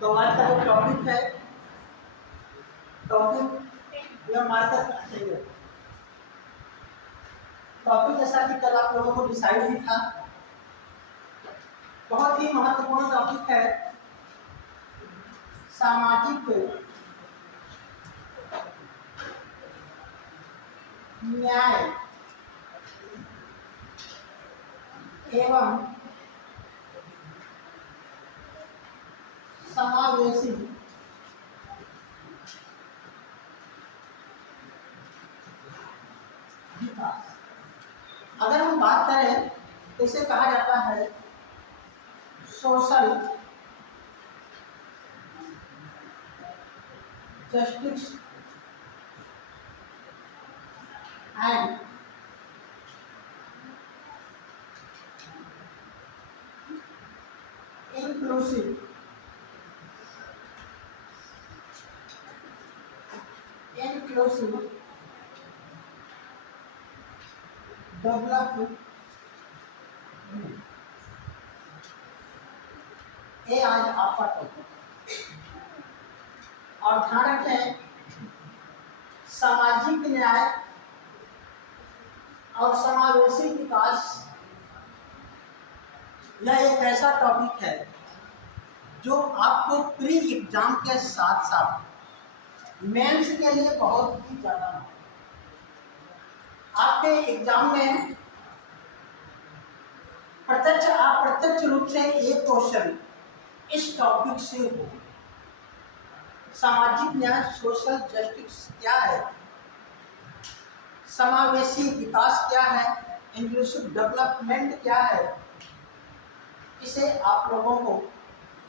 तो आज का जो टॉपिक है, टॉपिक यह मार्कर चाहिए। टॉपिक जैसा कि कल आप लोगों को डिसाइड भी था, बहुत ही महत्वपूर्ण टॉपिक है सामाजिक न्याय एवं समावेशी विकास। अगर हम बात करें तो इसे कहा जाता है social justice and inclusive development, ये आज आपका टॉपिक। और ध्यान रखें, सामाजिक न्याय और समावेशी विकास यह एक ऐसा टॉपिक है जो आपको प्री एग्जाम के साथ साथ मेंस के लिए बहुत ही ज़्यादा है। आपके एग्जाम में प्रत्यक्ष अप्रत्यक्ष रूप से एक क्वेश्चन इस टॉपिक से हो। सामाजिक न्याय, सोशल जस्टिस क्या है, समावेशी विकास क्या है, इंक्लूसिव डेवलपमेंट क्या है, इसे आप लोगों को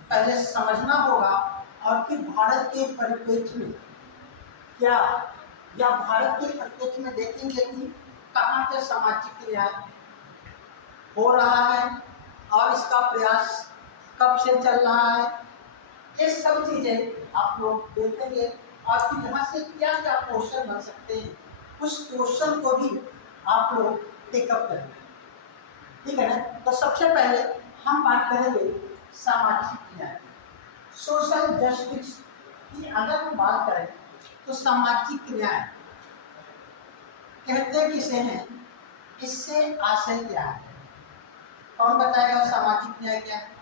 पहले समझना होगा। और फिर भारत के परिप्रेक्ष्य में क्या, या भारत के परिप्रेक्ष्य में देखेंगे कि कहाँ पे सामाजिक न्याय हो रहा है और इसका प्रयास कब से चल रहा है। ये सब चीज़ें आप लोग देखेंगे और फिर यहाँ से क्या क्या क्वेश्चन बन सकते हैं, उस क्वेश्चन को भी आप लोग टेकअप करेंगे, ठीक है ना। तो सबसे पहले हम बात करेंगे सामाजिक न्याय, सोशल जस्टिस की। अगर हम बात करें तो सामाजिक न्याय कहते किसे हैं, इससे आशय क्या है, कौन बताएगा सामाजिक न्याय क्या है?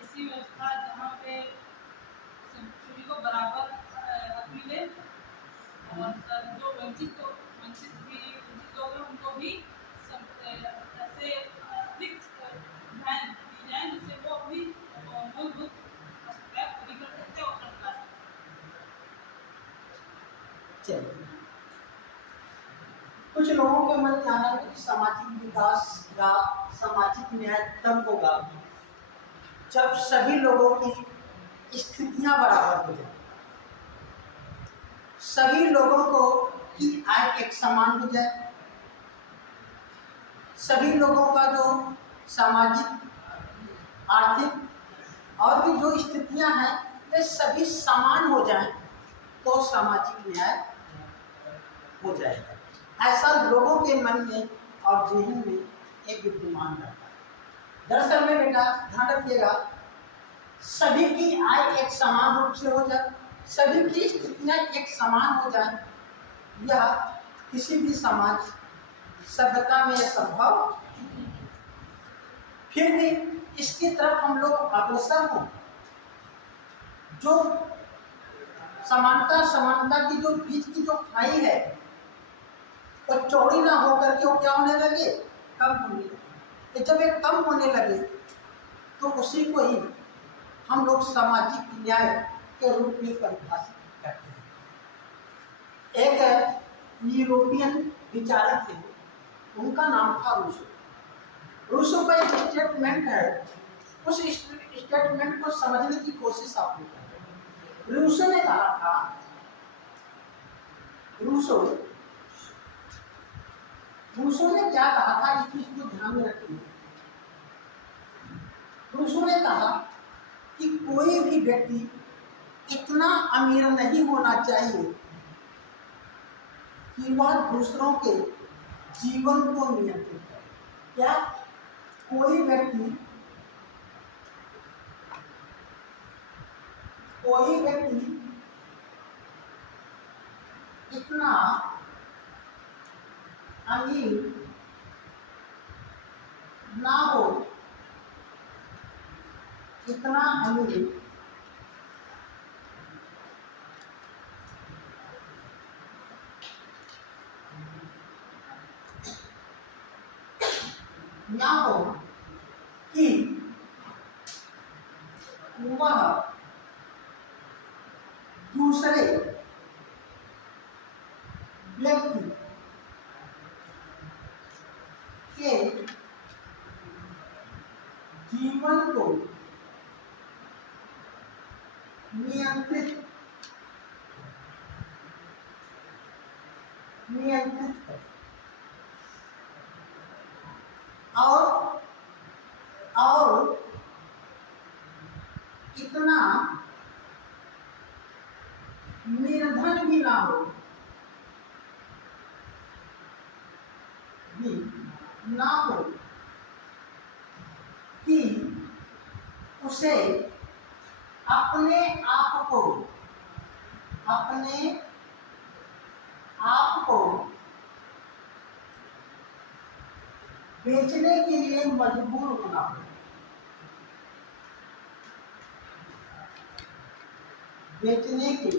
ऐसी व्यवस्था जहाँ पे सभी को बराबर हक मिले और जो वंचित लोग हैं उनको भी ऐसे अधिक ध्यान दी जाए जिससे वो अपनी मूलभूत आवश्यकताएं पूरी कर सकते हैं और कर सकते हैं। चलिए, कुछ लोगों के मन में आना कि सामाजिक विकास या सामाजिक न्याय तब होगा जब सभी लोगों की स्थितियां बराबर हो जाए, सभी लोगों को की आय एक समान हो जाए, सभी लोगों का जो सामाजिक, आर्थिक और भी जो स्थितियां हैं वे सभी समान हो जाएं, तो सामाजिक न्याय हो जाएगा। ऐसा लोगों के मन में और जेहन में एक विद्यमान रहता है। दरअसल में बेटा ध्यान रखिएगा, सभी की आय एक समान रूप से हो जाए, सभी की स्थितियां एक समान हो जाए, यह किसी भी समाज सभ्यता में संभव। फिर भी इसकी तरफ हम लोग अग्रसर हों। जो समानता की जो बीच की जो खाई है वो चौड़ी ना होकर के वो क्या होने लगे, कम होने लगे। जब ये कम होने लगे तो उसी को ही हम लोग सामाजिक न्याय के रूप में परिभाषित करते हैं। एक यूरोपियन विचारक थे, उनका नाम था रूसो। रूसो का एक स्टेटमेंट है, उस स्टेटमेंट को समझने की कोशिश आप लोग करें। रूसो ने कहा था, रूसो ने क्या कहा था, इस चीज को ध्यान में रखिए। रूसो ने कहा कि कोई भी व्यक्ति इतना अमीर नहीं होना चाहिए कि वह दूसरों के जीवन को नियंत्रित करे। क्या कोई व्यक्ति इतना अमीर ना हो, इतना अमीर ना हो कि वह दूसरे व्यक्ति के जीवन को नियंत्रित करे और इतना निर्धन भी ना हो, कि उसे अपने आप को बेचने के लिए मजबूर होना हो, बेचने के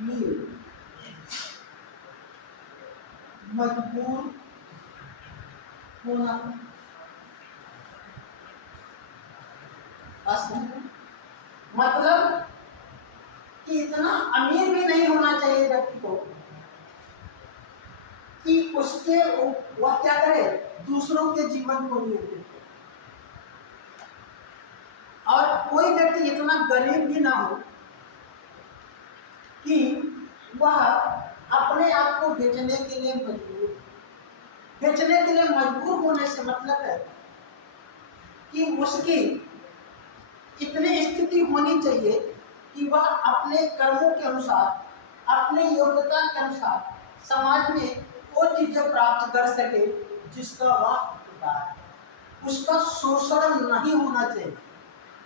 लिए मजबूर होना हो। मतलब कि इतना अमीर भी नहीं होना चाहिए व्यक्ति को कि उसके वह क्या करे, दूसरों के जीवन को नियंत्रित करे। और कोई व्यक्ति इतना गरीब भी ना हो कि वह अपने आप को बेचने के लिए मजबूर होने से मतलब है कि उसकी इतनी स्थिति होनी चाहिए कि वह अपने कर्मों के अनुसार, अपने योग्यता के अनुसार समाज में वो चीजें प्राप्त कर सके जिसका वह हकदार है। उसका शोषण नहीं होना चाहिए,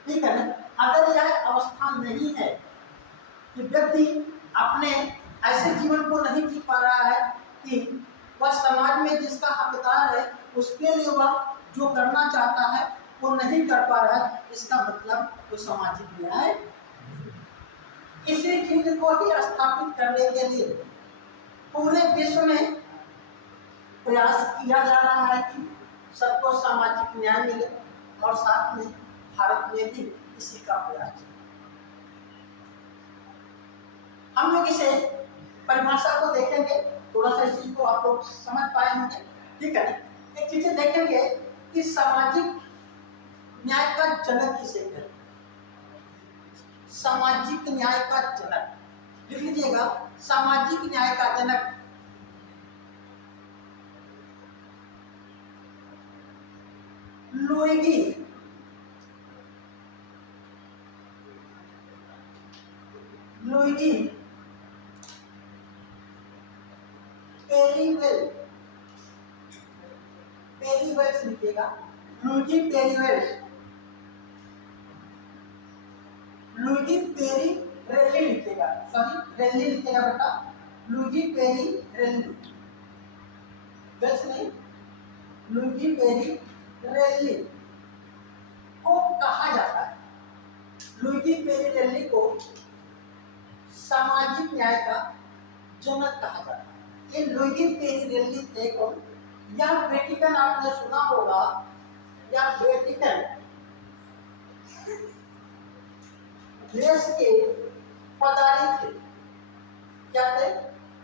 ठीक है ना। अगर यह अवस्था नहीं है कि व्यक्ति अपने ऐसे जीवन को नहीं जी पा रहा है कि वह समाज में जिसका हकदार है उसके लिए वह जो करना चाहता है वो नहीं कर पा रहा है, इसका मतलब वो सामाजिक न्याय। इसी चीज को ही स्थापित करने के लिए पूरे विश्व में प्रयास किया जा रहा है कि सबको सामाजिक न्याय मिले, और साथ में भारत में भी इसी का प्रयास है। हम लोग इसे परिभाषा को देखेंगे, थोड़ा सा इस चीज को आप लोग समझ पाए होंगे, ठीक है ना। एक चीजें देखेंगे कि सामाजिक न्याय का जनक किसे कहते हैं। सामाजिक न्याय का जनक लिख लीजिएगा, सामाजिक न्याय का जनक लुइगी पेरीवेल्स लिखिएगा, लुइगी पेरीरेल्ली लिखिएगा, सॉरी रेल्ली लिखिएगा बेटा, लुइगी पेरीरेल्ली, वेल्स नहीं, लुइगी पेरीरेल्ली को कहा जाता है, लुइगी पेरीरेल्ली को सामाजिक न्याय का जनक कहा जाता है। ये लुइगी पेरीरेल्ली थे कौन? यह वेटिकन, आपने सुना होगा, या वेटिकन देश के पदारी थे। क्या थे?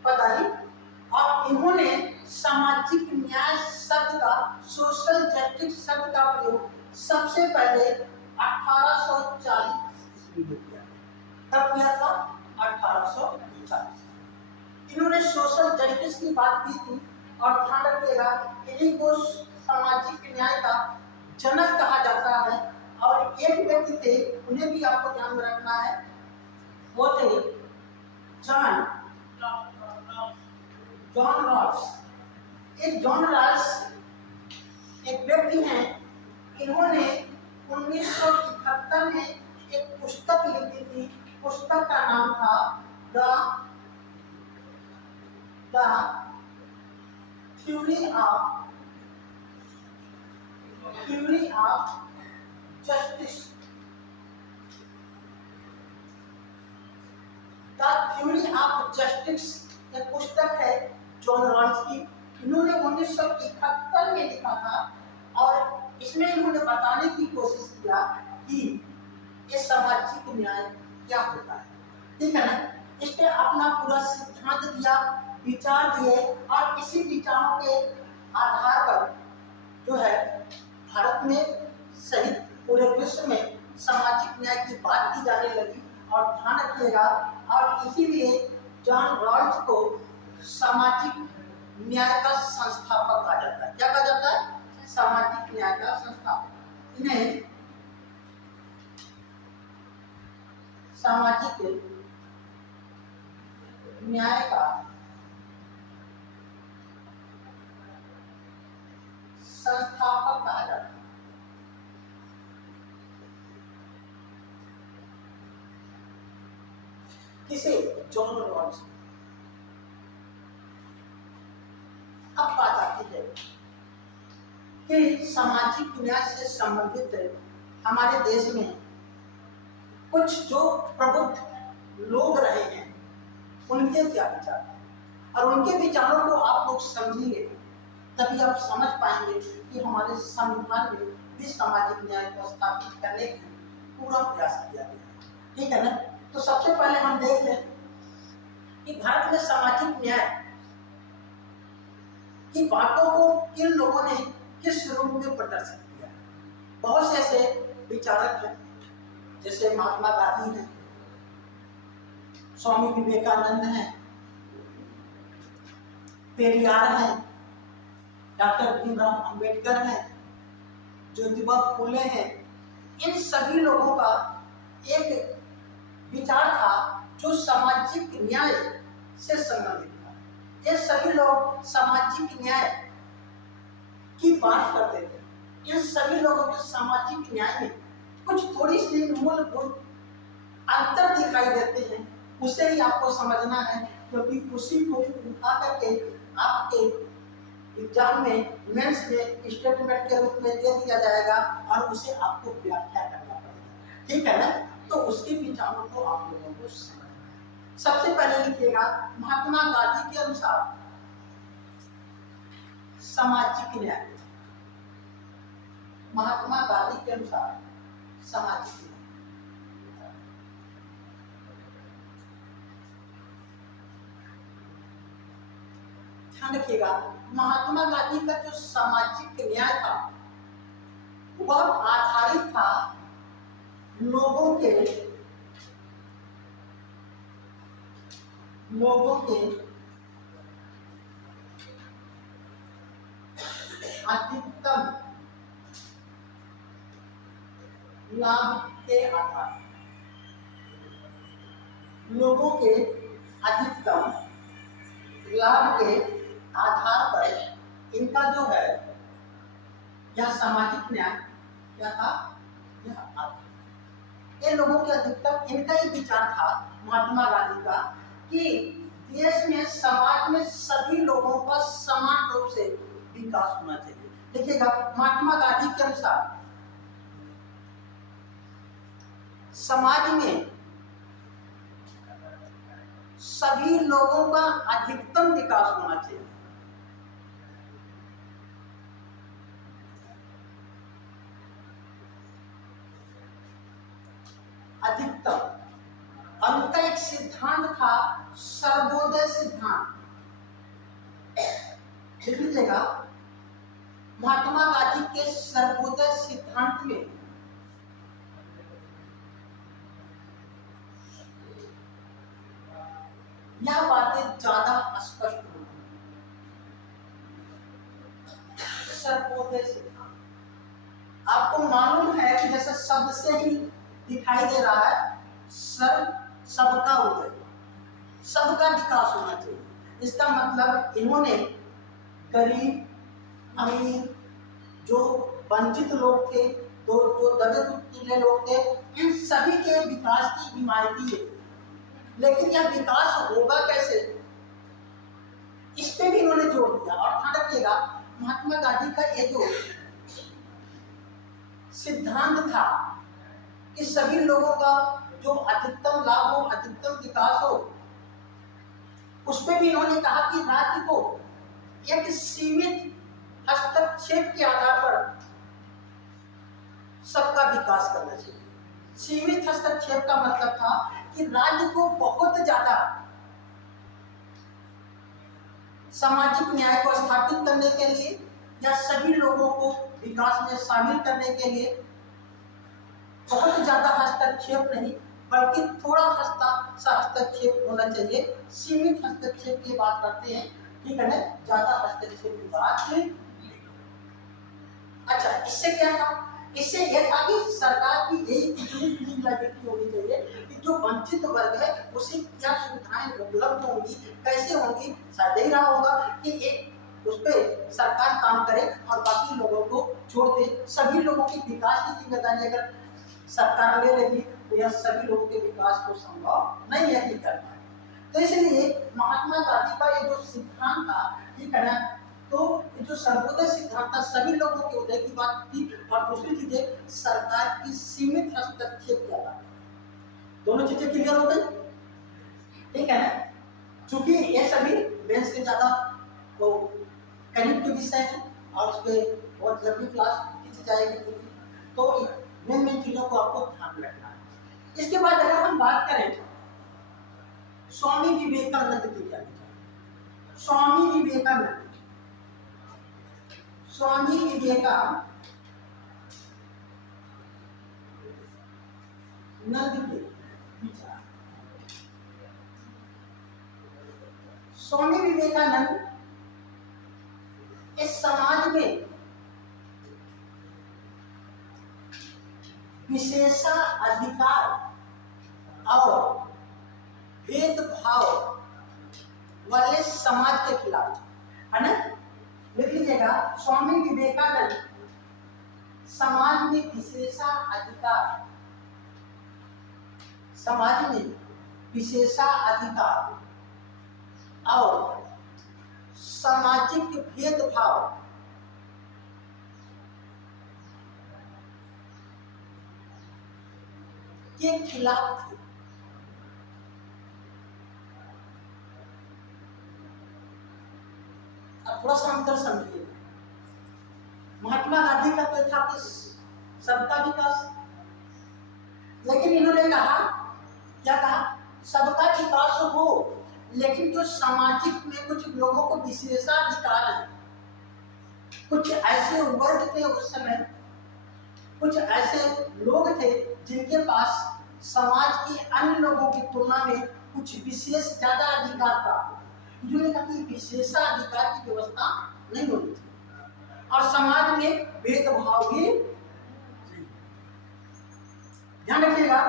पदारी। और इन्होंने सामाजिक न्याय शब्द का, सोशल जस्टिस शब्द का प्रयोग सबसे पहले 1840 ईस्वी में किया। तब किया था 1840। इन्होंने सोशल जस्टिस की बात की थी, और ध्यान रखिएगा इन्हीं को सामाजिक न्याय का जनक कहा जाता है। और एक व्यक्ति थे, उन्हें भी आपको ध्यान में रखना है, वो थे जॉन रॉल्स। एक जॉन रॉल्स एक व्यक्ति हैं, इन्होंने 1971 में एक पुस्तक लिखी थी। पुस्तक का नाम था the theory of justice. The theory of justice एक पुस्तक है जॉन रॉल्स की। इन्होंने 1971 में लिखा था और इसमें इन्होंने बताने की कोशिश किया कि ये सामाजिक न्याय क्या होता है। ठीक है ना। इस पे अपना पूरा सिद्धांत दिया, विचार दिए और इसी विचारों के आधार पर जो है भारत में सहित पूरे विश्व में सामाजिक न्याय की बात की जाने लगी। और ध्यान रखिएगा, और इसीलिए जॉन रॉल्स को सामाजिक न्याय का संस्थापक कहा जाता है। क्या कहा जाता है? सामाजिक न्याय का संस्थापक। इन्हें सामाजिक न्याय का संस्थापक कहा जाता है। किसे? John Rawls. अब बात आती है कि सामाजिक न्याय से संबंधित हमारे देश में कुछ जो प्रबुद्ध लोग रहे हैं उनके क्या विचार हैं, और उनके विचारों को आप लोग समझेंगे तभी आप समझ पाएंगे कि हमारे संविधान में भी सामाजिक न्याय को स्थापित करने की पूरा प्रयास किया गया है। ठीक है ना। तो सबसे पहले हम देख लें कि भारत में सामाजिक न्याय की बातों को किन लोगों ने किस रूप में प्रदर्शित किया। बहुत से ऐसे विचारक हैं जैसे महात्मा गांधी हैं, स्वामी विवेकानंद हैं, पेरियार हैं, डॉक्टर भीमराव अंबेडकर हैं, ज्योतिबा फूले हैं। इन सभी लोगों का एक विचार था जो सामाजिक न्याय से संबंधित था। ये सभी लोग सामाजिक न्याय की बात करते थे। इन सभी लोगों के सामाजिक न्याय में कुछ थोड़ी सी मूलभूत अंतर दिखाई देते हैं, उसे ही आपको समझना है, क्योंकि उसी को उठा करके आपके एग्जाम में मेंस में स्टेटमेंट के रूप में दे दिया जाएगा और उसे आपको व्याख्या करना पड़ेगा। ठीक है ना। तो उसके विचारों को आप लोगों को समझना है। सबसे पहले लिखिएगा, महात्मा गांधी के अनुसार सामाजिक न्याय। महात्मा गांधी के अनुसार सामाजिक न्याय ध्यान रखिएगा, महात्मा गांधी का जो सामाजिक न्याय था वह आधारित था लोगों के अधिकतम लाभ के आधार, लोगों के अधिकतम लाभ के आधार पर इनका जो है यह सामाजिक न्याय क्या था, ये लोगों के अधिकतम, इनका ही विचार था महात्मा गांधी का कि देश में समाज में सभी लोगों का समान रूप से विकास होना चाहिए। देखिएगा, महात्मा गांधी के अनुसार समाज में सभी लोगों का अधिकतम विकास होना चाहिए। अधिकतम। और उनका एक सिद्धांत था सर्वोदय सिद्धांत। लिख लीजिएगा, महात्मा गांधी के सर्वोदय सिद्धांत में यह बातें ज्यादा स्पष्ट होती हैं। सर्वोदय सिद्धांत आपको मालूम है कि जैसे शब्द से ही दिखाई दे रहा है, सर्व सबका उदय, सबका विकास होना चाहिए। इसका मतलब इन्होंने गरीब, अमीर, जो वंचित लोग थे, जो दबे कुचले लोग थे, इन सभी के विकास की हिमायती है। लेकिन यह विकास होगा कैसे, इस पे भी इन्होंने जोर दिया। और ध्यान रखिएगा, महात्मा गांधी का ये जो सिद्धांत था कि सभी लोगों का जो अधिकतम लाभ हो, अधिकतम विकास हो, उस पे भी इन्होंने कहा कि राज्य को एक सीमित हस्तक्षेप के आधार पर सबका विकास करना चाहिए। सीमित हस्तक्षेप का मतलब था कि राज्य को बहुत ज्यादा सामाजिक न्याय को स्थापित करने के लिए या सभी लोगों को विकास में शामिल करने के लिए बहुत ज्यादा हस्तक्षेप नहीं, बल्कि थोड़ा हस्तक्षेप होना चाहिए। सीमित हस्तक्षेप की बात करते हैं, ठीक है ना, ज्यादा हस्तक्षेप की बात नहीं। अच्छा, इससे क्या था, इससे यह था कि सरकार की यही लायबिलिटी होनी चाहिए कि जो वंचित वर्ग है उसे क्या सुविधाएं उपलब्ध होंगी, कैसे होंगी। शायद यही रहा होगा कि एक उस पर सरकार काम करे और बाकी लोगों को छोड़ दे। सभी लोगों की विकास की जिम्मेदारी अगर सरकार ले लेगी तो यह सभी लोगों के विकास को संभव नहीं है कि कर पाए। तो इसलिए महात्मा गांधी का ये जो सिद्धांत था, ठीक है ना, तो जो सर्वोदय सिद्धांत था, सभी लोगों के उदय की बात थी। और दूसरी चीजें, सरकार की सीमित हस्तक्षेप क्या था। दोनों चीजें क्लियर हो गई, ठीक है ना। चूंकि ये सभी बेंच के ज्यादा तो करीब के विषय है और उस पर बहुत लंबी क्लास खींची जाएगी, तो मेन चीजों को आपको ध्यान में रखना है। इसके बाद अगर हम बात करें स्वामी विवेकानंद की, क्या स्वामी विवेकानंद, स्वामी विवेकानंद के विचार। स्वामी विवेकानंद इस समाज में विशेषाधिकार और भेदभाव वाले समाज के खिलाफ, है ना, लिख लीजिएगा। स्वामी विवेकानंद समाज में विशेषाधिकार, समाज में विशेषाधिकार और सामाजिक भेदभाव के खिलाफ थे। अब थोड़ा सा अंतर समझिए। महात्मा गांधी का तो था कि सबका विकास, लेकिन इन्होंने कहा, क्या कहा, सबका विकास हो, लेकिन जो सामाजिक में कुछ लोगों को विशेषाधिकार है, कुछ ऐसे वर्ग थे उस समय, कुछ ऐसे लोग थे जिनके पास समाज के अन्य लोगों की तुलना में कुछ विशेष ज्यादा अधिकार प्राप्त थे। इन्होंने कहा कि विशेषाधिकार की व्यवस्था नहीं होनी थी और समाज में भेदभाव भी। ध्यान रखिएगा,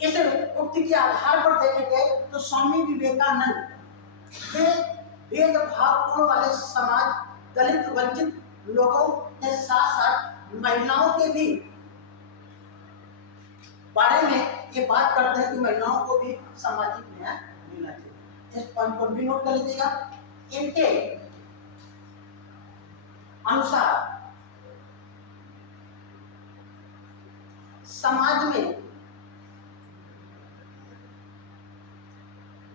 इस उक्ति के आधार पर देखेंगे तो स्वामी विवेकानंद भेदभावपूर्ण वाले समाज, दलित वंचित लोगों के साथ साथ महिलाओं के भी बारे में ये बात करते हैं कि महिलाओं को भी सामाजिक न्याय मिलना चाहिए। इस पॉइंट को भी नोट कर लीजिएगा। इनके अनुसार समाज में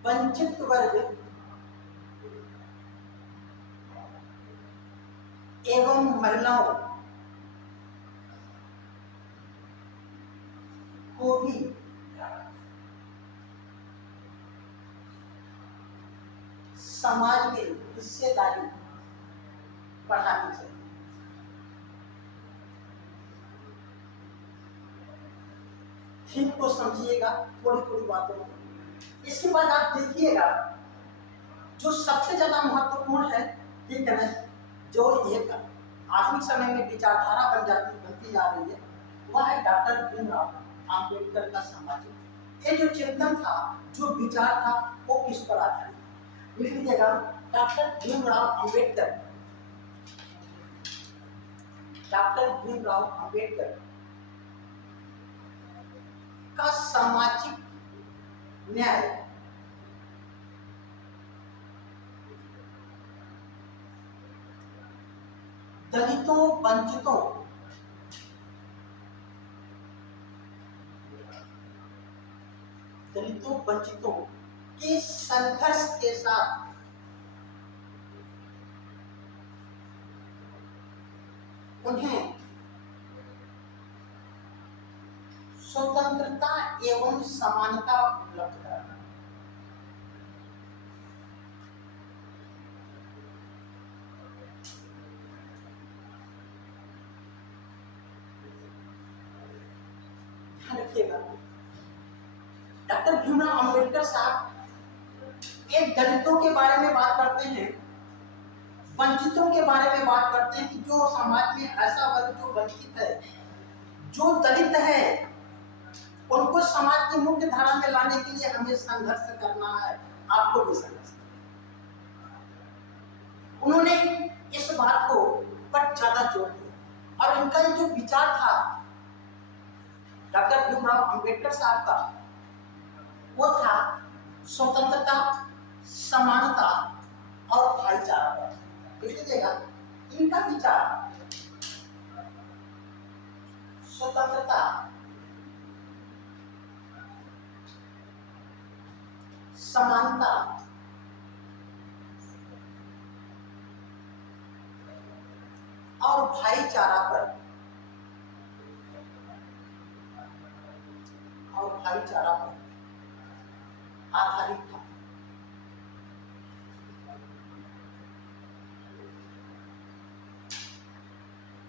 वंचित वर्ग एवं महिलाओं को भी समाज में हिस्सेदारी बढ़ानी चाहिए। ठीक को समझिएगा, थोड़ी थोड़ी बातों को। इसके बाद आप देखिएगा जो सबसे ज्यादा महत्वपूर्ण है, ठीक है ना, जो एक आधुनिक समय में विचारधारा बनती जा रही है, वह है डॉक्टर भीमराव अम्बेडकर का सामाजिक। ये जो चिंतन था, जो विचार था, वो किस पर आधारित। लिख लीजिएगा, डॉक्टर भीमराव अम्बेडकर डॉक्टर भीमराव अंबेडकर का सामाजिक न्याय दलितों वंचितों के संघर्ष के साथ उन्हें स्वतंत्रता एवं समानता उपलब्ध कराना। ध्यान रखिएगा, डॉक्टर भीमराव अंबेडकर साहब एक दलितों के बारे में बात करते हैं, वंचितों के बारे में बात करते हैं कि जो समाज में ऐसा वर्ग जो वंचित है, जो दलित है, उनको समाज की मुख्य धारा में लाने के लिए हमें संघर्ष करना है। आपको भी संघर्ष करना। उन्होंने इस बात को पर ज्यादा जोर दिया और उनका जो विचार था डॉक्टर भीमराव अंबेडकर साहब का, वो था स्वतंत्रता, समानता और भाईचारा पर। देखिएगा, इनका विचार स्वतंत्रता, समानता और भाईचारा पर आधारित था।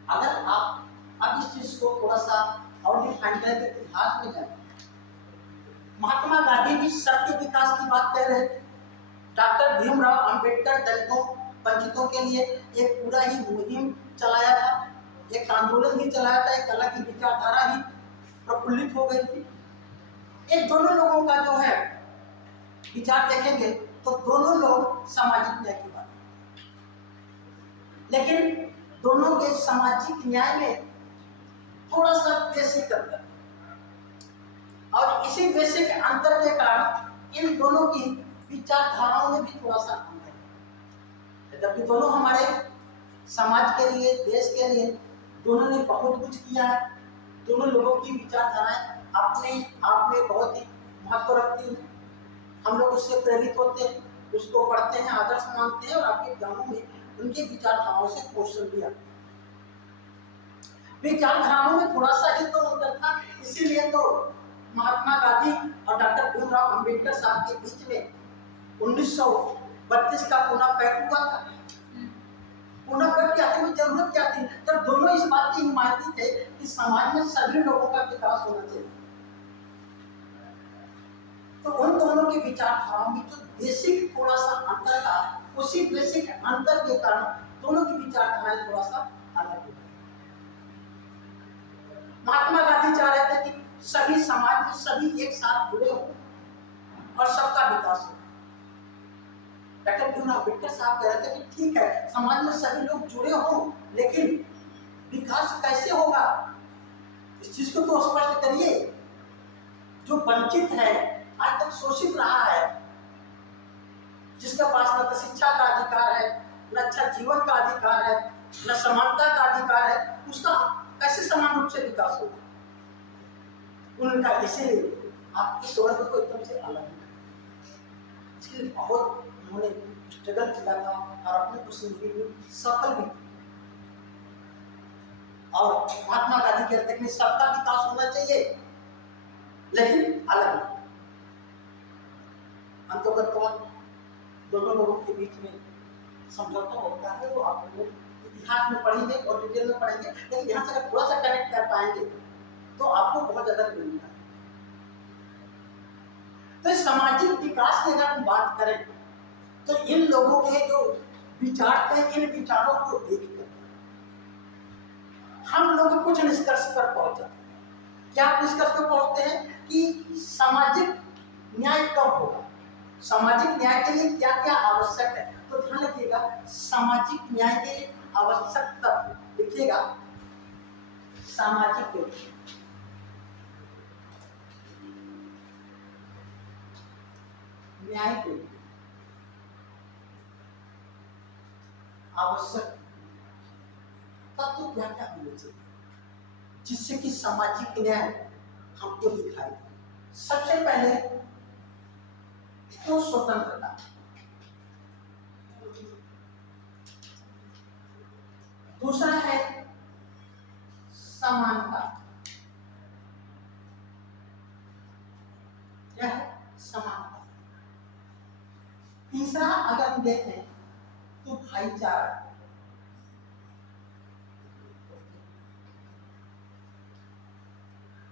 अगर आप अब इस चीज को थोड़ा सा और डिफाइन करें तो इतिहास में जाए, महात्मा गांधी भी सबके विकास की बात कह रहे थे। डॉक्टर भीमराव अंबेडकर दलितों वंचितों के लिए एक पूरा ही मुहिम चलाया था, एक आंदोलन ही चलाया था, एक अलग ही विचारधारा ही प्रफुल्लित हो गई थी। ये दोनों लोगों का जो है विचार देखेंगे तो दोनों लोग सामाजिक न्याय की बात, लेकिन दोनों के सामाजिक न्याय में थोड़ा सा बेसिक अंतर, और इसी बेसिक अंतर के कारण इन दोनों की विचारधाराओं में भी थोड़ा सा अंतर है। जबकि दोनों हमारे समाज के लिए, देश के लिए दोनों ने बहुत कुछ किया है। दोनों लोगों की विचारधाराएं अपने आप में बहुत ही महत्व रखती हैं। हम लोग उससे प्रेरित होते हैं, उसको पढ़ते हैं, आदर्श मानते हैं और आपके एग्जामों में उनके विचारधाराओं से क्वेश्चन भी आते हैं। विचारधाराओं में थोड़ा सा ही तो अंतर था, इसीलिए तो महात्मा गांधी और डॉक्टर भीमराव अंबेडकर साहब के बीच में 1932 का पुनः पैक्ट हुआ था। पुनः पैक्ट क्या था, जरूरत क्या थी, जब दोनों इस बात की हिमायती थे कि समाज में सभी लोगों का विकास होना चाहिए। तो उन दोनों की विचारधाराओं में जो बेसिक थोड़ा सा अंतर था, उसी बेसिक अंतर के कारण दोनों की विचारधाराएं थोड़ा सा अलग हो गई। महात्मा गांधी चाह रहे थे कि सभी समाज में सभी एक साथ जुड़े हो और सबका विकास हो। डॉक्टर भीमराव अंबेडकर साहब कह रहे थे कि ठीक है, समाज में सभी लोग जुड़े हो, लेकिन विकास कैसे होगा, इस चीज को तो स्पष्ट करिए। जो वंचित है, आज तक शोषित रहा है, जिसके पास न तो शिक्षा का अधिकार है, न अच्छा जीवन का अधिकार है, न समानता का अधिकार है, उसका कैसे समान रूप से विकास होगा। उनका इसीलिए आप इस वर्ग को एकदम से अलग, इसलिए बहुत उन्होंने स्ट्रगल किया था और अपने को जिंदगी में सफल भी। और महात्मा गांधी कहते हैं कि सबका विकास होना चाहिए, लेकिन अलग नहीं। अंततः दोनों लोगों के बीच में समझौता होता है, वो आप लोग इतिहास में पढ़ेंगे और डिटेल में पढ़ेंगे, लेकिन यहाँ से अगर थोड़ा सा कनेक्ट कर पाएंगे तो आपको बहुत ज्यादा मिलेगा। तो सामाजिक विकास की अगर हम बात करें तो इन लोगों के जो विचार थे, इन विचारों को देखकर हम लोग कुछ निष्कर्ष पर पहुंच जाते हैं। क्या निष्कर्ष पर पहुंचते हैं कि सामाजिक न्याय कब होगा, सामाजिक न्याय के लिए क्या क्या आवश्यक है। तो ध्यान रखिएगा, सामाजिक न्याय के लिए आवश्यक तत्व लिखिएगा। सामाजिक न्याय के आवश्यक तत्व क्या क्या होने चाहिए जिससे कि सामाजिक न्याय हमको दिखाई दे। सबसे पहले तो स्वतंत्रता, दूसरा है समानता, क्या है समानता, तीसरा अगर हम देखें तो भाईचारा,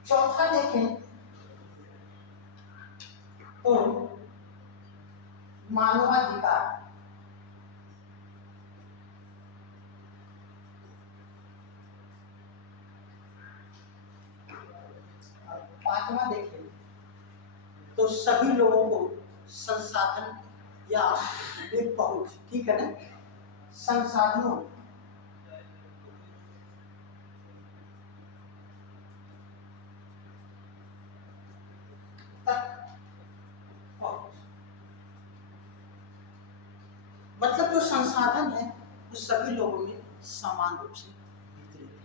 चौथा देखें तो मानवाधिकार, और पांचवा देखें तो सभी लोगों को संसाधन या एक पहुंच, ठीक है ना, संसाधनों तक पहुंच। मतलब जो संसाधन है वो सभी लोगों में समान रूप से वितरित है।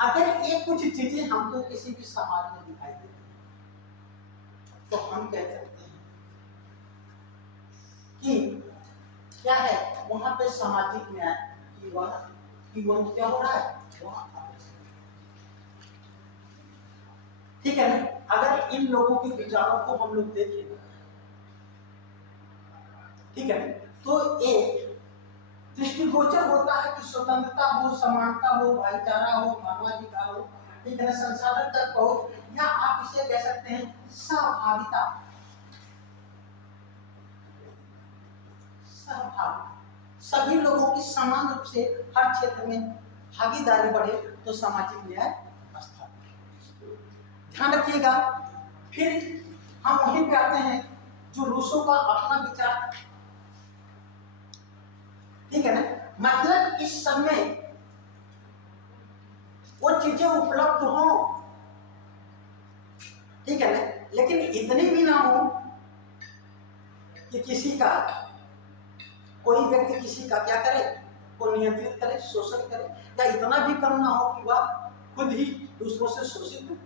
अगर ये कुछ चीजें हमको किसी भी समाज में दिखाई देती है तो हम कह सकते हैं कि क्या है वहां पे सामाजिक न्याय की वह क्या हो रहा है वहां, ठीक है ना। अगर इन लोगों के विचारों को हम लोग देखें, ठीक है ना, तो एक दृष्टिगोचर होता है कि स्वतंत्रता हो, समानता हो, भाईचारा हो, मानवाधिकार हो, ठीक है, संसाधन तक पहुंच, या आप इसे कह सकते हैं सहभागिता, सहभागिता, सभी लोगों की समान रूप से हर क्षेत्र में भागीदारी बढ़े तो सामाजिक न्याय स्थापित। ध्यान रखिएगा। फिर हम वहीं पे आते हैं जो रूसों का अपना विचार, ठीक है ना, मतलब इस समय वो चीजें उपलब्ध हो, ठीक है ना, लेकिन इतनी भी ना हो कि किसी का कोई व्यक्ति किसी का क्या करे, को नियंत्रित करे, शोषण करे, या इतना भी कम ना हो कि वह खुद ही दूसरों से शोषित हो।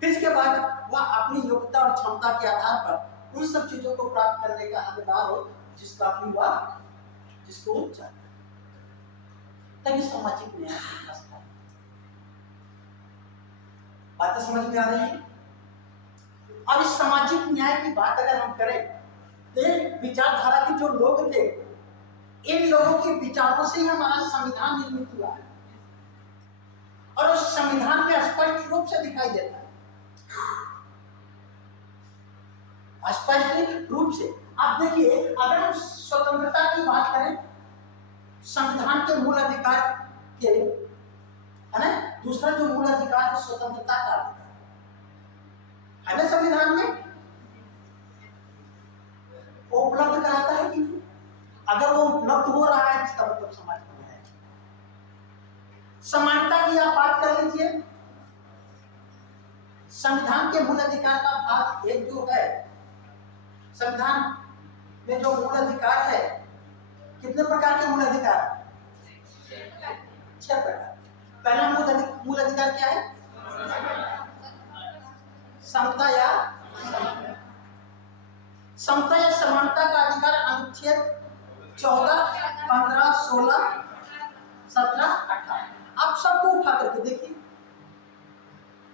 फिर इसके बाद वह अपनी योग्यता और क्षमता के आधार पर उन सब चीजों को प्राप्त करने का हकदार हो जिसका कि वह जिसको चाहता है, तभी सामाजिक न्याय व्यवस्था। बातें समझ में आ रही है। और इस सामाजिक न्याय की बात अगर हम करें तो विचारधारा के जो लोग थे, इन लोगों के विचारों से ही हमारा संविधान निर्मित हुआ है और उस संविधान में स्पष्ट रूप से दिखाई देता है, स्पष्ट रूप से। आप देखिए, अगर हम स्वतंत्रता की बात करें, संविधान के मूल अधिकार के, है ना, दूसरा जो मूल अधिकार है स्वतंत्रता का अधिकार है ना, संविधान में वो उपलब्ध कराता है कि अगर वो उपलब्ध हो रहा है इसका मतलब समाज में है। समानता की आप बात कर लीजिए, संविधान के मूल अधिकार का भाग एक जो है, संविधान में जो मूल अधिकार है, कितने प्रकार के मूल अधिकार? 6 प्रकार। पहला मूल अधिकार क्या है? समता या समानता का अधिकार अनुच्छेद 14, 15, 16, 17, 18। आप सबको उठा करके देखिए,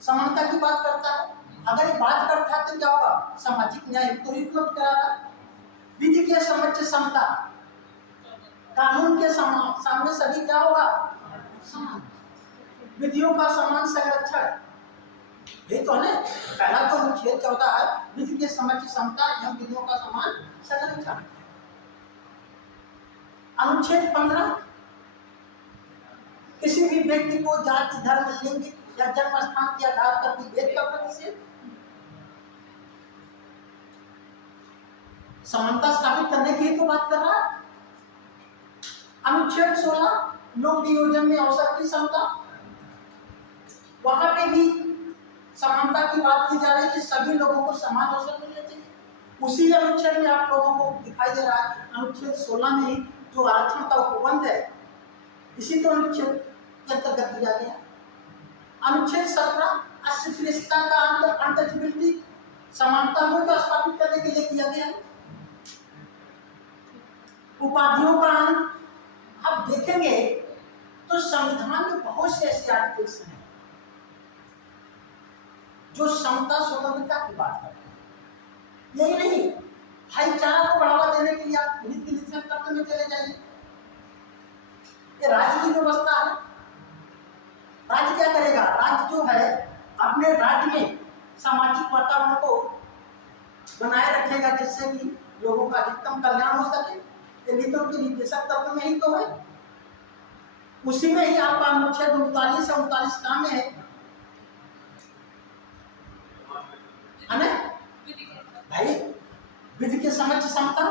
समानता की बात करता है। अगर ये बात करता है तो क्या होगा? सामाजिक न्याय तो ही उपलब्ध कराता है। विधि के समक्ष समता, कानून के सामने सभी क्या होगा? समान। विधियों का समान संरक्षण, ये तो है ना। पहला तो अनुच्छेद 14 है, विधि के समक्ष समता एवं विधियों का समान संरक्षण। अनुच्छेद 15, किसी भी व्यक्ति को जाति, धर्म, लिंग या जन्म स्थान के आधार पर विभेद का प्रतिषेध। समानता स्थापित करने की तो बात कर रहा है। अनुच्छेद 16, लोक नियोजन में अवसर की समता, वहां पे भी समानता की बात की जा रही है कि सभी लोगों को समान अवसर मिलने चाहिए। उसी अनुच्छेद में आप लोगों को दिखाई दे रहा है, अनुच्छेद 16 में ही जो आरक्षण का उपबंध है, इसी तो अनुच्छेद के अंतर्गत दिया गया। अनुच्छेद 17 अस्पृश्यता का अंत, अनटचेबिलिटी, समानता को स्थापित करने के लिए किया गया है। उपाधियों का अंत, आप देखेंगे तो संविधान में बहुत से ऐसे आर्टिकल्स हैं जो समता स्वतंत्रता की बात करते हैं। यही नहीं, भाईचारा को बढ़ावा देने के लिए आप नीति निर्देशक तत्व में चले जाइए। ये राज्य की व्यवस्था है। राज्य क्या करेगा? राज्य जो है अपने राज्य में सामाजिक वातावरण को बनाए रखेगा जिससे कि लोगों का अधिकतम कल्याण हो सके। ये नीतियों के निर्देशक तत्व में ही तो है। उसी में ही आपका अनुच्छेद 39 और 39 काम में है ना भाई, विधि के समक्ष समता।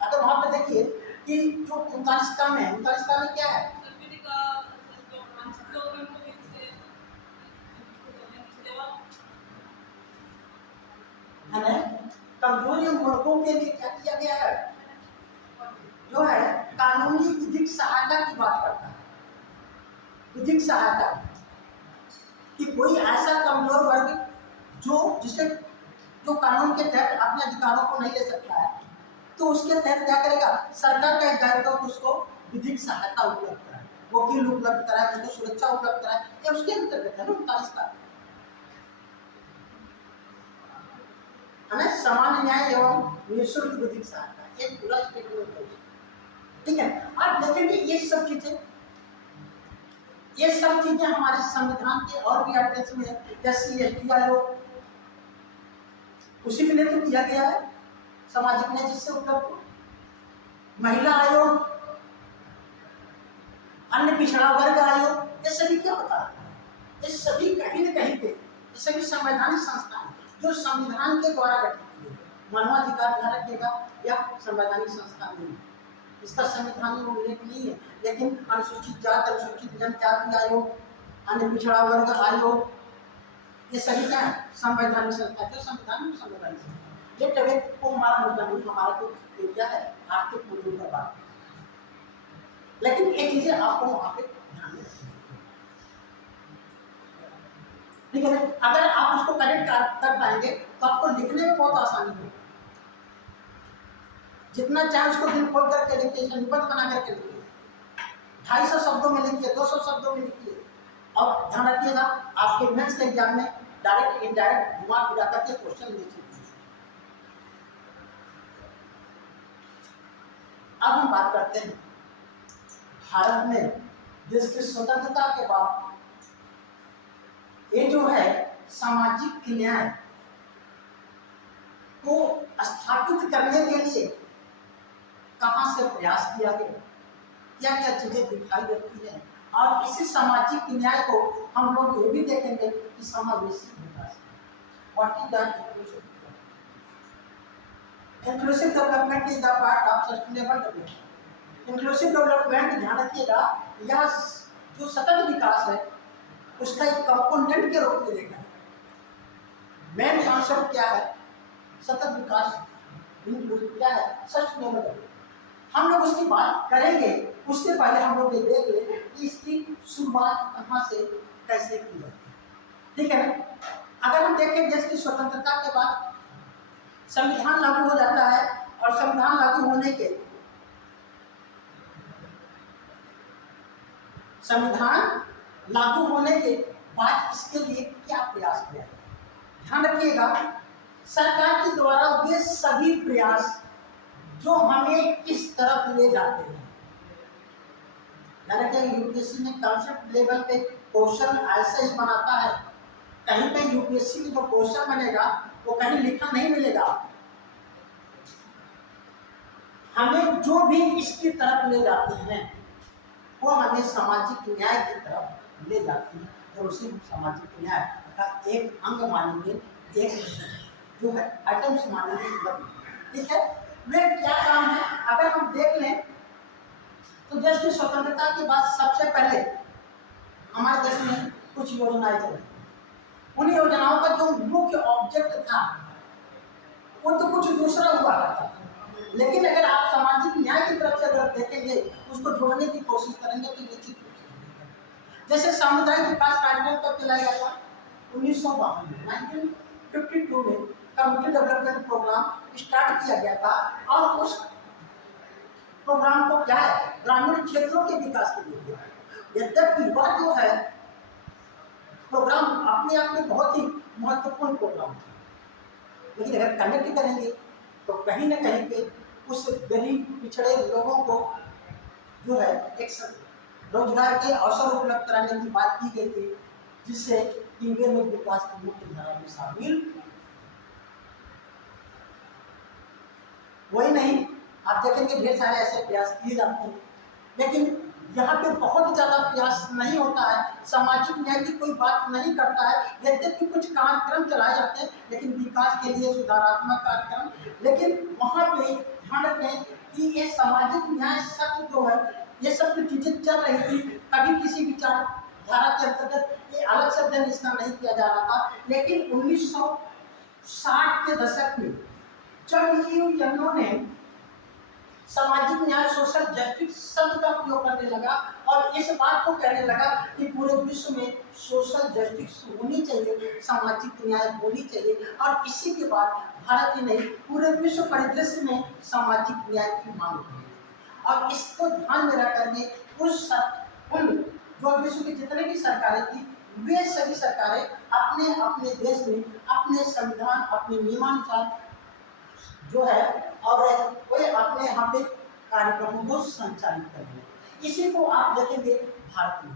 अगर वहां पे देखिए कि जो 39 काम है, 39 काम में क्या है? कमजोर वर्गों के लिए क्या किया गया है? जो है कानूनी विधिक सहायता की बात करता है। विधिक सहायता कि कोई ऐसा कमजोर वर्ग जो कानून के तहत अपने अधिकारों को नहीं ले सकता है, तो उसके तहत क्या करेगा? सरकार का दायित्व तो उसको विधिक सहायता उपलब्ध कराए, वकील उपलब्ध कराए, उसको सुरक्षा उपलब्ध कराए। ये उसके अंतर्गत है ना 39 का, है ना? सामान्य न्याय एवं निःशुल्क विधिक सहायता, एक पूरा स्टेटमेंट है। ठीक है, आप देखेंगे ये सब चीजें हमारे संविधान के और भी आर्टिकल्स में SC ST आयोग, उसी के लिए तो किया गया है सामाजिक न्याय जिससे उपलब्ध हो। महिला आयोग, अन्य पिछड़ा वर्ग आयोग, ये सभी क्या बता रहे हैं? ये सभी कहीं न कहीं पे ये सभी संवैधानिक संस्थाएं जो संविधान के द्वारा गठित की है। मानवाधिकार धारक या संवैधानिक संस्था नहीं, इसका संविधान में उल्लेख नहीं है, लेकिन अनुसूचित जाति, अनुसूचित जनजाति आयोग, अन्य पिछड़ा वर्ग आयोग, ये सभी क्या है? संवैधानिक संस्था, जो संविधान में संवैधानिक संस्था। ये को हमारा मुद्दा नहीं, हमारा तो क्या है? आर्थिक मुद्दों पर बात। लेकिन ये चीजें आपको वहां पे ध्यान में रखनी, ठीक है? अगर आप उसको करेक्ट कर पाएंगे तो आपको लिखने में बहुत आसानी होगी। जितना चाहे उसको दिल खोल करके लिखिए, निबंध बना करके लिखिए, 250 शब्दों में लिखिए, 200 शब्दों में लिखिए। और ध्यान रखिएगा, आपके मेंस के एग्जाम में डायरेक्ट इनडायरेक्ट घुमा फिरा करके क्वेश्चन लिखिए। अब हम बात करते हैं भारत में देश की स्वतंत्रता के बाद ये जो है सामाजिक न्याय को स्थापित करने के लिए कहां से प्रयास किया गया, क्या क्या चीजें दिखाई देती है। और इसी सामाजिक न्याय को हम लोग ये भी देखेंगे कि समावेशी विकास, what is that inclusive development is the part of sustainable development. Inclusive development, ध्यान रखिएगा, यह जो सतत विकास है उसका एक कंपोनेंट के रूप में देखा है। मेन कॉन्सेप्ट क्या है? सतत विकास क्या है? Sustainable development. हम लोग उसकी बात करेंगे, उससे पहले हम लोग ये देख लें कि इसकी शुरुआत कहाँ से कैसे की जाती है, ठीक है ना? अगर हम देखें देश की स्वतंत्रता के बाद संविधान लागू हो जाता है, और संविधान लागू होने के बाद इसके लिए क्या प्रयास किया? ध्यान रखिएगा, सरकार के द्वारा ये सभी प्रयास जो हमें किस तरफ ले जाते हैं। यूपीएससी में कॉन्सेप्ट लेवल पे क्वेश्चन ऐसे ही बनाता है, कहीं पे यूपीएससी में जो क्वेश्चन बनेगा वो कहीं लिखा नहीं मिलेगा। हमें जो भी इसकी तरफ ले जाते हैं वो हमें सामाजिक न्याय की तरफ ले जाती है, और उसी सामाजिक न्याय का एक अंग मानेंगे, एक जो है आइटम्स मानेंगे, ठीक है? वे क्या काम है? अगर हम देख लें तो देश की स्वतंत्रता के बाद सबसे पहले हमारे देश में कुछ योजनाएं चली। उन योजनाओं का जो मुख्य ऑब्जेक्ट था वो तो कुछ दूसरा हुआ करता था, लेकिन अगर आप सामाजिक न्याय की तरफ से अगर देखेंगे, उसको जोड़ने की कोशिश करेंगे तो निश्चित रूप से, जैसे सामुदायिक विकास कार्यक्रम कब चलाया गया था? 1952 में कम्युनिटी डेवलपमेंट प्रोग्राम स्टार्ट किया गया था, और उस प्रोग्राम को क्या है, ग्रामीण क्षेत्रों के विकास के लिए किया है। यद्यपि वह जो है प्रोग्राम अपने आप में बहुत ही महत्वपूर्ण प्रोग्राम था, लेकिन अगर कनेक्ट करेंगे तो कहीं ना कहीं पे उस गरीब पिछड़े लोगों को जो है एक रोजगार के अवसर उपलब्ध कराने की बात की गई थी, जिससे कि वे लोग विकास की मुख्य धारा में शामिल। वही नहीं, आप देखेंगे ढेर सारे ऐसे प्रयास किए जाते हैं, लेकिन यहाँ पे बहुत ज्यादा प्रयास नहीं होता है, सामाजिक न्याय की कोई बात नहीं करता है। यद्यपि कुछ कार्यक्रम चलाए जाते हैं, लेकिन विकास के लिए सुधारात्मक कार्यक्रम, लेकिन वहाँ पे ध्यान रखें कि ये सामाजिक न्याय शब्द जो है, ये सब जो चीजें चल रही थी, कभी किसी विचारधारा के अंतर्गत ये अलग से अध्ययन इसका नहीं किया जा रहा था। लेकिन 1960 के दशक में जब यूएनओ ने सामाजिक न्याय सोशल जस्टिस शब्द का उपयोग करने लगा और इस बात को कहने लगा कि पूरे विश्व में सोशल जस्टिस होनी चाहिए, सामाजिक न्याय होनी चाहिए, और इसी के बाद भारत ही नहीं पूरे विश्व परिदृश्य में सामाजिक न्याय की मांग होगी। और इसको ध्यान में रख करके उन जो विश्व की जितने भी सरकारें थी, वे सभी सरकारें अपने अपने देश में अपने संविधान अपने नियमानुसार जो है और वे अपने यहाँ पे कार्यक्रमों को संचालित कर रहे हैं। इसी को आप देखेंगे भारत में,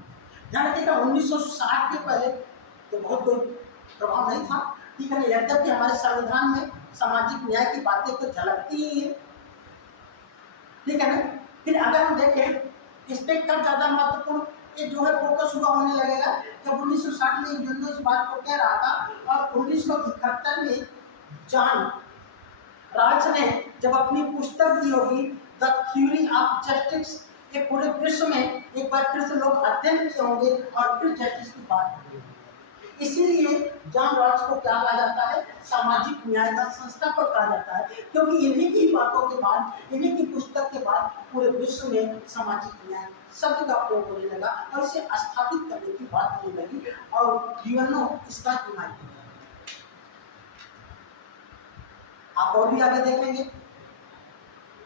ध्यान रखिएगा 1960 के पहले तो बहुत कोई प्रभाव नहीं था, ठीक है ना, यद्यपि हमारे संविधान में सामाजिक न्याय की बातें तो झलकती ही है, ठीक है ना। फिर अगर हम देखें इस पर कब ज्यादा महत्वपूर्ण ये जो है फोकस हुआ होने लगेगा, जब 1960 में यूएनओ इस बात को कह रहा था, और 1971 में जॉन राल्स ने जब अपनी पुस्तक दी होगी द थ्योरी ऑफ जस्टिस, ये पूरे विश्व में एक बार फिर से लोग अध्ययन किए होंगे और फिर जस्टिस की बात होगी। इसीलिए जॉन राल्स को क्या कहा जाता है, सामाजिक न्याय का संस्थापक कहा जाता है, क्योंकि इन्हीं की बातों के बाद, इन्हीं की पुस्तक के बाद पूरे विश्व में सामाजिक न्याय शब्द का प्रयोग होने लगा और इसे स्थापित करने की बात होने लगी, और यूएनओ इसका हिमायत किया। आप और भी आगे देखेंगे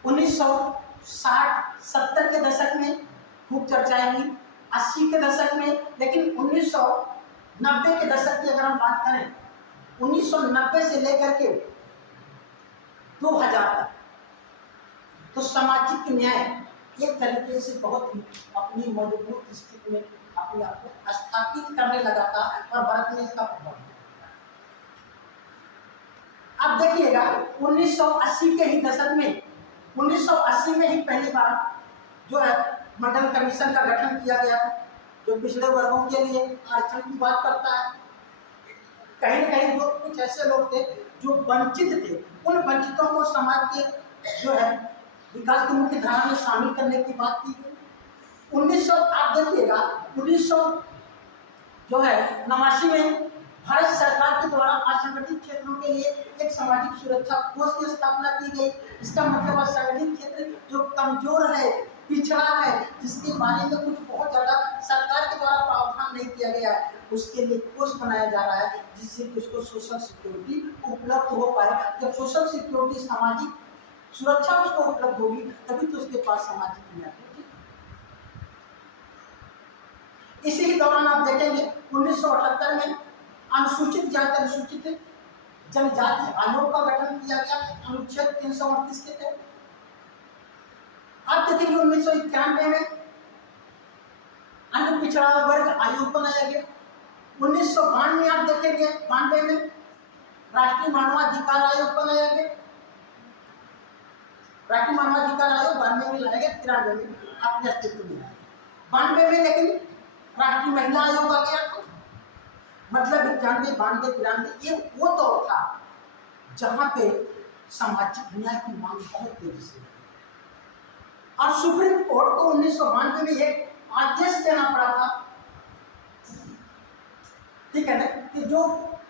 1960-70 के दशक में खूब चर्चाएं हुई, 80 के दशक में, लेकिन 1990 के दशक की अगर हम बात करें, 1990 से लेकर के 2000 तक, तो सामाजिक न्याय एक तरीके से बहुत ही अपनी मजबूत स्थिति में अपने आप को स्थापित करने लगा था और भारत में इसका प्रभाव। अब देखिएगा 1980 के ही दशक में, 1980 में ही पहली बार जो है मंडल कमीशन का गठन किया गया था, जो पिछड़े वर्गों के लिए आरक्षण की बात करता है। कहीं न कहीं जो कुछ ऐसे लोग थे जो वंचित थे, उन वंचितों को समाज के जो है विकास की मुख्य धारा में शामिल करने की बात की गई। 1900 आप देखिएगा 1989 में भारत सरकार के द्वारा असंगठित क्षेत्रों के लिए एक सामाजिक सुरक्षा कोष की स्थापना की गई। इसका मतलब असंगठित क्षेत्र जो कमजोर है, पिछड़ा है, जिसके बारे में कुछ बहुत ज़्यादा सरकार के द्वारा प्रावधान नहीं किया गया है, उसके लिए कोष बनाया जा रहा है, जिससे कि उसको सोशल सिक्योरिटी उपलब्ध हो पाए। जब सोशल सिक्योरिटी सामाजिक सुरक्षा उसको उपलब्ध होगी, तभी तो उसके पास सामाजिक न्याय होगी। इसी दौरान आप देखेंगे 1978 में अनुसूचित जाति अनुसूचित जनजाति आयोग का गठन किया गया, अनुच्छेद 338 के तहत। अब देखेंगे 1991 में अन्य पिछड़ा वर्ग आयोग बनाया गया। 1992 में आप देखेंगे 92 में राष्ट्रीय मानवाधिकार आयोग बनाया गया। राष्ट्रीय मानवाधिकार आयोग 92 में लाया गया, 93 में अपने अस्तित्व में आया। 92 में लेकिन राष्ट्रीय महिला आयोग आ गया था। मतलब 91, 92, 93 ये वो दौर था जहां पे सामाजिक न्याय की मांग बहुत तेजी से। और सुप्रीम कोर्ट को 1992 में एक आदेश देना पड़ा था, ठीक है ना, कि जो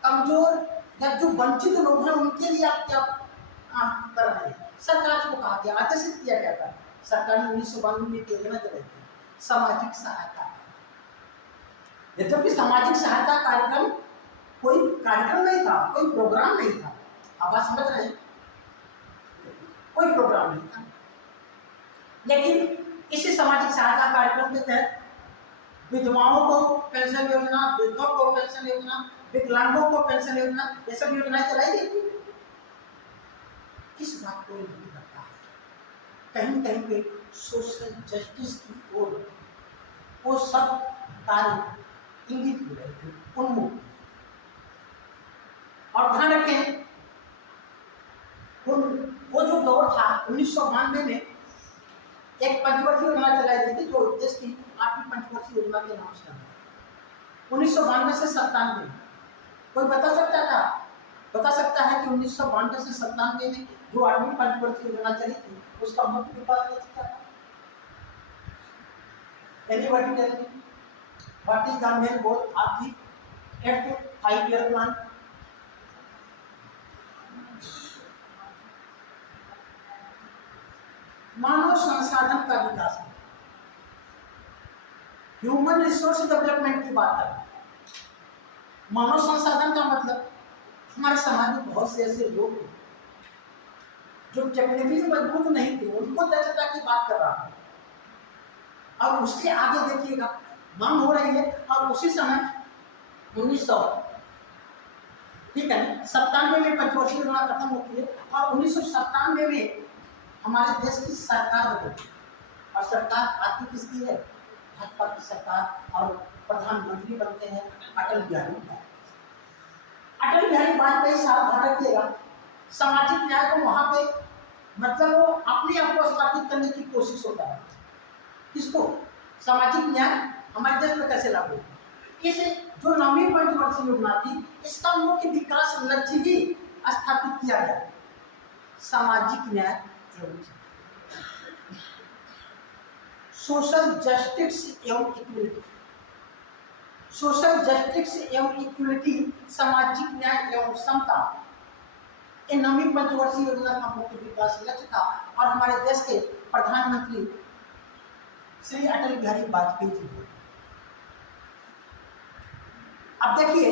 कमजोर या जो वंचित लोग हैं उनके लिए आप क्या काम कर रहे हैं। सरकार को कहा गया, आदेशित किया गया था। सरकार ने 1992 में एक योजना चलाई थी, सामाजिक सहायता। जबकि सामाजिक सहायता कार्यक्रम कोई कार्यक्रम नहीं था, कोई प्रोग्राम नहीं था। आप बात समझ रहे हैं, कोई प्रोग्राम नहीं था, लेकिन इसी सामाजिक सहायता कार्यक्रम के तहत विधवाओं को पेंशन योजना, वृद्धों को पेंशन योजना, विकलांगों को पेंशन योजना, ये सब योजनाएं चलाई गई थी। किस बात को नहीं करता है, कहीं कहीं पे सोशल जस्टिस की ओर वो सब कार्य इंगित हो रहे थे, उन्मुख। और ध्यान रखें, वो जो दौर था 1992 में एक पंचवर्षीय योजना चलाई गई थी, जो देश की 8वीं पंचवर्षीय योजना के नाम से 1992 से 97। कोई बता सकता है कि 1992 से 97 में जो 8वीं पंचवर्षीय योजना चली थी उसका मुख्य विकास लक्ष्य क्या था? Anybody tell me what is the main goal of the 8th 5-year plan? मानव संसाधन का विकास, ह्यूमन रिसोर्स डेवलपमेंट की बात करते हैं। मानव संसाधन का मतलब हमारे समाज में बहुत से ऐसे लोग हैं जो टेक्निकली मजबूत नहीं थे, उनको दक्षता की बात कर रहा है। और उसके आगे देखिएगा मांग हो रही है, और उसी समय 1900 ठीक है 97 में पंचवर्षीय योजना खत्म होती है, और 1997 में हमारे देश की सरकार बदलती है। और सरकार आती किसकी है? भाजपा की सरकार, और प्रधानमंत्री बनते हैं अटल बिहारी वाजपेयी। अटल बिहारी वाजपेयी साहब, ध्यान रखिएगा, सामाजिक न्याय को वहां पे मतलब वो अपने आप को स्थापित करने की कोशिश होता है। किसको? सामाजिक न्याय हमारे देश में कैसे लागू होगा। इस जो 9वीं पंचवर्षीय योजना थी, इसका मुख्य विकास लक्ष्य ही स्थापित किया गया, सामाजिक न्याय एवं सोशल जस्टिस एवं इक्विलिटी। सोशल जस्टिस एवं इक्विलिटी, सामाजिक न्याय एवं समता, ये 9वीं पंचवर्षीय योजना का मुख्य विकास लक्ष्य था। और हमारे देश के प्रधानमंत्री श्री अटल बिहारी वाजपेयी जी। अब देखिए,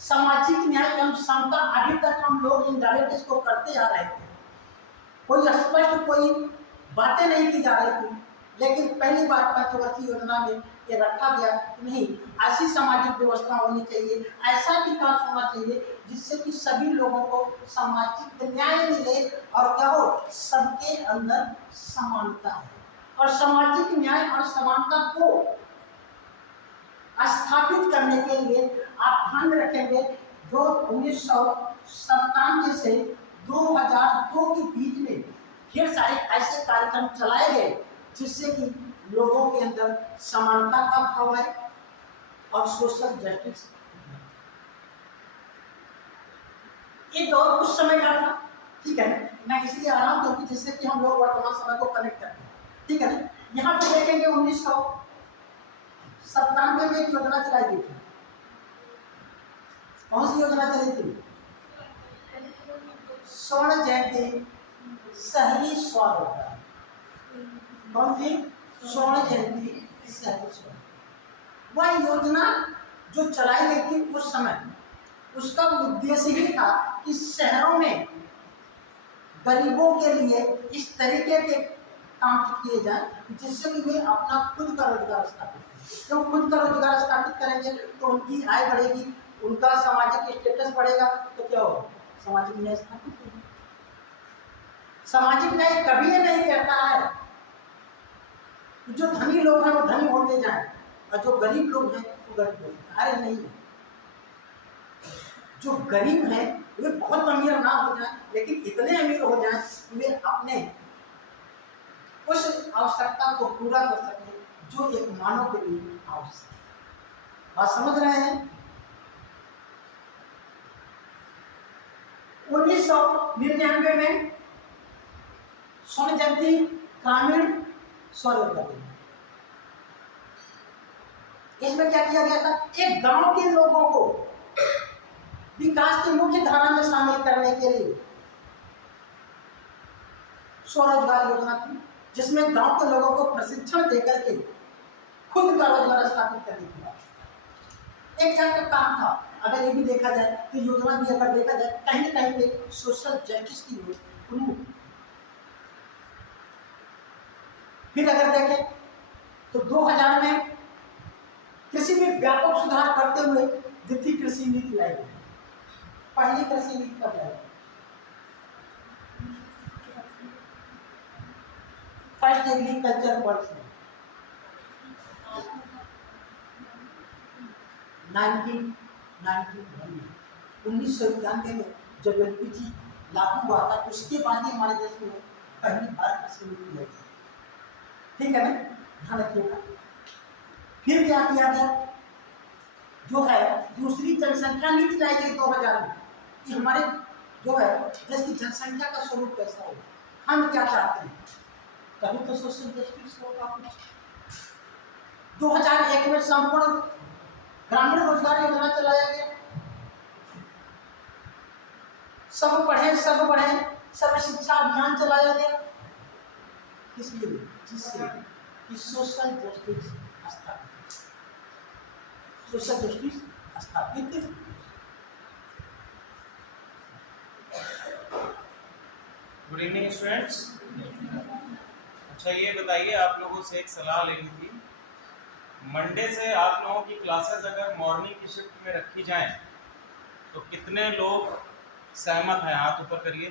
सामाजिक न्याय एवं समता अभी तक हम लोग इनडायरेक्ट इसको करते आ रहे थे, कोई स्पष्ट कोई बातें नहीं की जा रही थी। लेकिन पहली बार पंचवर्षीय योजना में ये रखा गया कि नहीं, ऐसी सामाजिक व्यवस्था होनी चाहिए, ऐसा विकास होना चाहिए जिससे कि सभी लोगों को सामाजिक न्याय मिले, और क्या हो, सबके अंदर समानता है। और सामाजिक न्याय और समानता को स्थापित करने के लिए आप ध्यान में रखेंगे, जो 1997 से 2002 के बीच में ढेर सारे ऐसे कार्यक्रम चलाए गए जिससे कि लोगों के अंदर समानता का भाव है और सोशल जस्टिस। ये दौर उस समय का था, ठीक है ना, मैं इसलिए आ रहा हूँ क्योंकि जिससे कि हम लोग वर्तमान समय को कनेक्ट करते हैं, ठीक है ना। यहाँ पे देखेंगे 1997 में एक योजना चलाई गई थी। कौन सी योजना चली थी? स्वर्ण जयंती शहरी स्वावलंबन। कौन थी? स्वर्ण जयंती शहरी स्वावलंबन। वह योजना जो चलाई गई थी उस समय, उसका उद्देश्य ही था कि शहरों में गरीबों के लिए इस तरीके के काम किए जाए जिससे कि वे अपना खुद का रोजगार स्थापित करें। जब खुद का रोजगार स्थापित करेंगे तो उनकी आय बढ़ेगी, उनका सामाजिक स्टेटस बढ़ेगा, तो क्या होगा? सामाजिक न्याय स्थापित होगा। सामाजिक न्याय कभी ये नहीं कहता है कि जो धनी लोग हैं वो धनी होते जाएं और जो गरीब लोग हैं वो गरीब होते जाएं। अरे नहीं, जो गरीब हैं वे बहुत अमीर ना हो जाएं, लेकिन इतने अमीर हो जाएं कि वे अपने उस आवश्यकता को पूरा कर सके जो एक मानव के लिए आवश्यक है। बात समझ रहे हैं? 1999 में स्वर्ण जयंती ग्रामीण स्वरोजगार योजना। इसमें क्या किया गया था, एक गांव के लोगों को विकास की मुख्य धारा में शामिल करने के लिए स्वरोजगार योजना थी, जिसमें गांव के लोगों को प्रशिक्षण देकर के खुद का रोजगार स्थापित करने की बात। एक तरह का काम था। अगर ये भी देखा जाए तो योजना भी अगर देखा जाए कहीं ना कहीं पे सोशल जस्टिस की ओर। फिर अगर देखें तो 2000 में कृषि में व्यापक सुधार करते हुए द्वितीय कृषि नीति लाई गई। पहली कृषि नीति कब लाई गई? फर्स्ट एग्रीकल्चर पॉलिसी 1991 में जब एलपीजी लागू हुआ था, उसके बाद ही हमारे देश में पहली बार कृषि नीति लाई गई। ठीक है ना, ध्यान रखिएगा। फिर क्या किया गया, जो है दूसरी जनसंख्या नीति लाई गई 2000 में, कि हमारे जो है देश की जनसंख्या का स्वरूप कैसा होगा, हम क्या चाहते हैं, तभी तो सोशल जस्टिस होगा कुछ। 2001 में संपूर्ण ग्रामीण रोजगार योजना चलाया गया। सब पढ़े सब बढ़े, सब शिक्षा अभियान चलाया गया। किस लिए? जिससे कि सोशल जस्टिस स्थापित, सोशल जस्टिस स्थापित। Good evening students. अच्छा ये बताइए, आप लोगों से एक सलाह लेनी थी। मंडे से आप लोगों की क्लासेस अगर मॉर्निंग की शिफ्ट में रखी जाएं तो कितने लोग सहमत हैं? हाथ ऊपर करिए।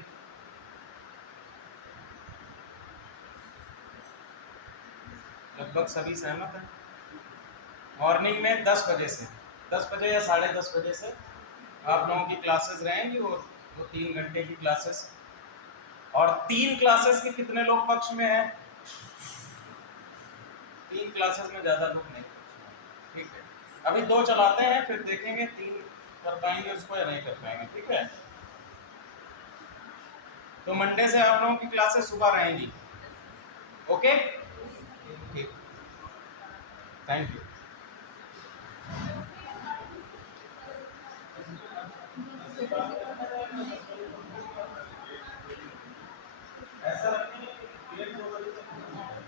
लगभग सभी सहमत हैं। मॉर्निंग में 10 बजे से 10 बजे या 10:30 बजे से आप लोगों की क्लासेस रहेंगी, और वो 3 घंटे की क्लासेस। और 3 क्लासेस के कितने लोग पक्ष में हैं? 3 क्लासेस में ज़्यादा लोग नहीं। ठीक है, अभी 2 चलाते हैं, फिर देखेंगे 3 कर पाएंगे उसको या नहीं कर पाएंगे। ठीक है, तो मंडे से आप लोगों की क्लासेस सुबह रहेंगी। ओके, ठीक, थैंक यू। ऐसा रखेंगे कि 1-2 बजे तक नहीं होगा।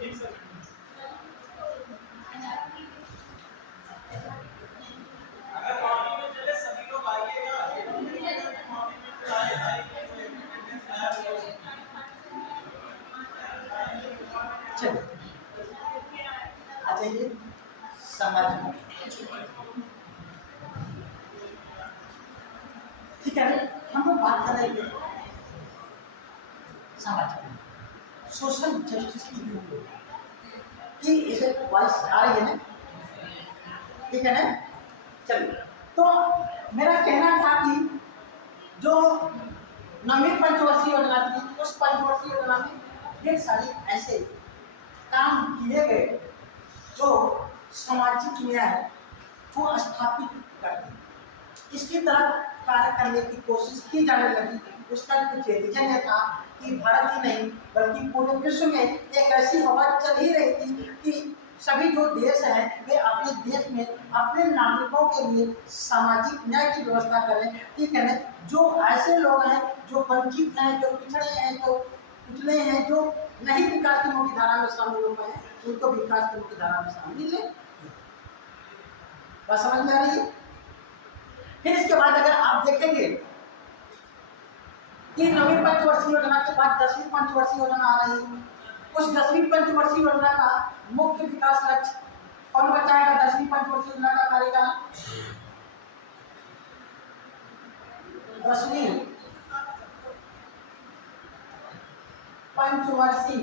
ठीक सर, अगर मॉर्निंग में चले सभी लोग आइएगा। मॉर्निंग में फिर आएंगे चलिए आ जाइए समझ। ठीक है, हम लोग बात कर रहे थे समझ, सोशल जस्टिस की भी कि इसे वॉइस आ रही है ना, ठीक है ना। चलिए, तो मेरा कहना था कि जो नवीन पंचवर्षीय योजना थी, उस पंचवर्षीय योजना में ढेर सारी ऐसे काम किए गए जो सामाजिक न्याय को स्थापित करते, इसकी तरफ कार्य करने की कोशिश की जाने लगी। उसका कुछ रीजन यह था कि भारत ही नहीं बल्कि पूरे विश्व में एक ऐसी हवा चल ही रही थी कि सभी जो देश हैं वे अपने देश में अपने नागरिकों के लिए सामाजिक न्याय की व्यवस्था करें। ठीक है ना, जो ऐसे लोग हैं जो वंचित हैं, जो पिछड़े हैं, जो पिछले हैं, जो नहीं विकास की मुख्य धारा में शामिल हो पाए, उनको विकास की मुख्य धारा में शामिल ले। बात समझ में आ रही है? फिर इसके बाद अगर आप देखेंगे कि नवीन पंचवर्षीय योजना के बाद 10वीं पंचवर्षीय योजना आ रही है। उस 10वीं पंचवर्षीय योजना का मुख्य विकास लक्ष्य कौन बताएगा? 10वीं पंचवर्षीय योजना का कार्यकाल 10वीं पंचवर्षीय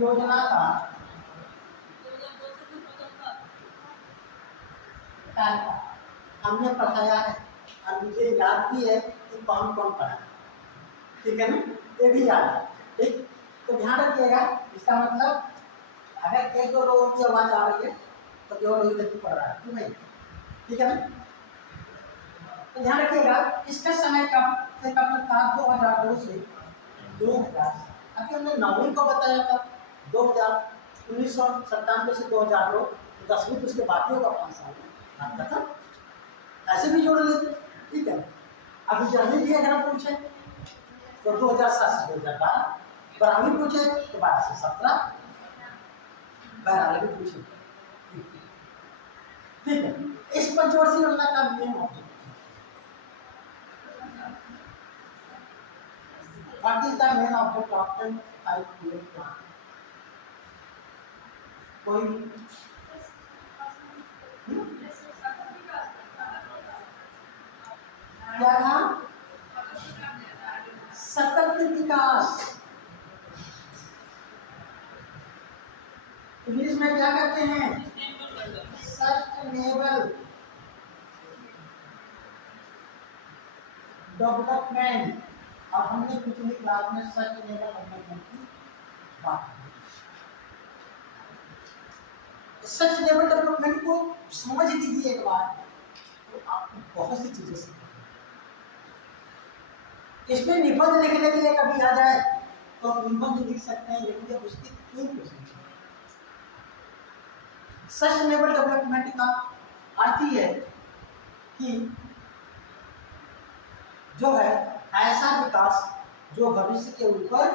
योजना का टाइम का हमने पढ़ाया है और मुझे याद भी है कि कौन कौन पढ़ा, ठीक है ना, ये भी याद है। ठीक, तो ध्यान रखिएगा। इसका मतलब अगर एक दो लोगों की आवाज़ आ रही है तो केवल वही व्यक्ति पढ़ रहा है, क्यों नहीं, ठीक है ना। तो ध्यान रखिएगा इसका समय कब से कब तक था, 2002 से 2000। अभी हमने 9वीं को बताया था 1997 से 2002, तो 10वीं तो उसके बाकी होगा 5 साल में, खत्म। ऐसे भी जोड़ लेते, ठीक है। अभी 11वीं भी अगर पूछे तो 2007 से 2012, 12वीं पूछे तो 12 से 17, 12 भी पूछे, ठीक है। इस पंचवर्षीय योजना का main object what is the main object of the 5-year plan? कोई क्या था? सतत विकास। इंग्लिश में क्या कहते हैं? Sustainable development. और हमने पिछली क्लास में सस्टेनेबल डेवलपमेंट की बात की। सस्टेनेबल डेवलपमेंट को समझ लीजिए एक बार, तो आपको बहुत सी चीजें सीखेंगे। इसमें निबंध लिखने के लिए कभी आ जाए तो आप निबंध लिख सकते हैं, लेकिन जब उसकी थीम को समझें। सस्टेनेबल डेवलपमेंट का अर्थ ही है कि जो है ऐसा विकास जो भविष्य के ऊपर,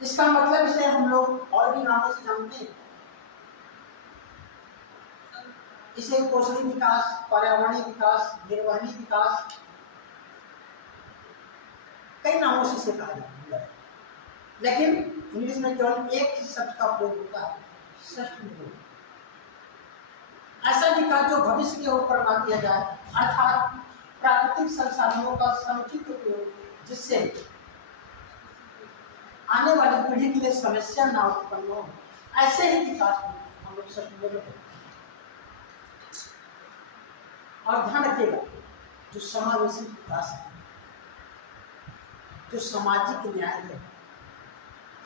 इसका मतलब इसे हम लोग और भी नामों से जानते हैं। इसे कौशली विकास, पर्यावरणीय विकास, निर्वहनी विकास, कई नामों से इसे कहा जाता है, लेकिन इंग्लिश में केवल एक ही शब्द का प्रयोग होता है, सस्टेनेबल। ऐसा विकास जो भविष्य के ऊपर ना किया जाए, अर्थात प्राकृतिक संसाधनों का समुचित उपयोग, जिससे आने वाली पीढ़ी के लिए समस्या ना उत्पन्न हो, ऐसे ही विकास को हम लोग सस्टेनेबल कहते हैं। और ध्यान रखिएगा जो समावेशी विकास है, जो सामाजिक न्याय है,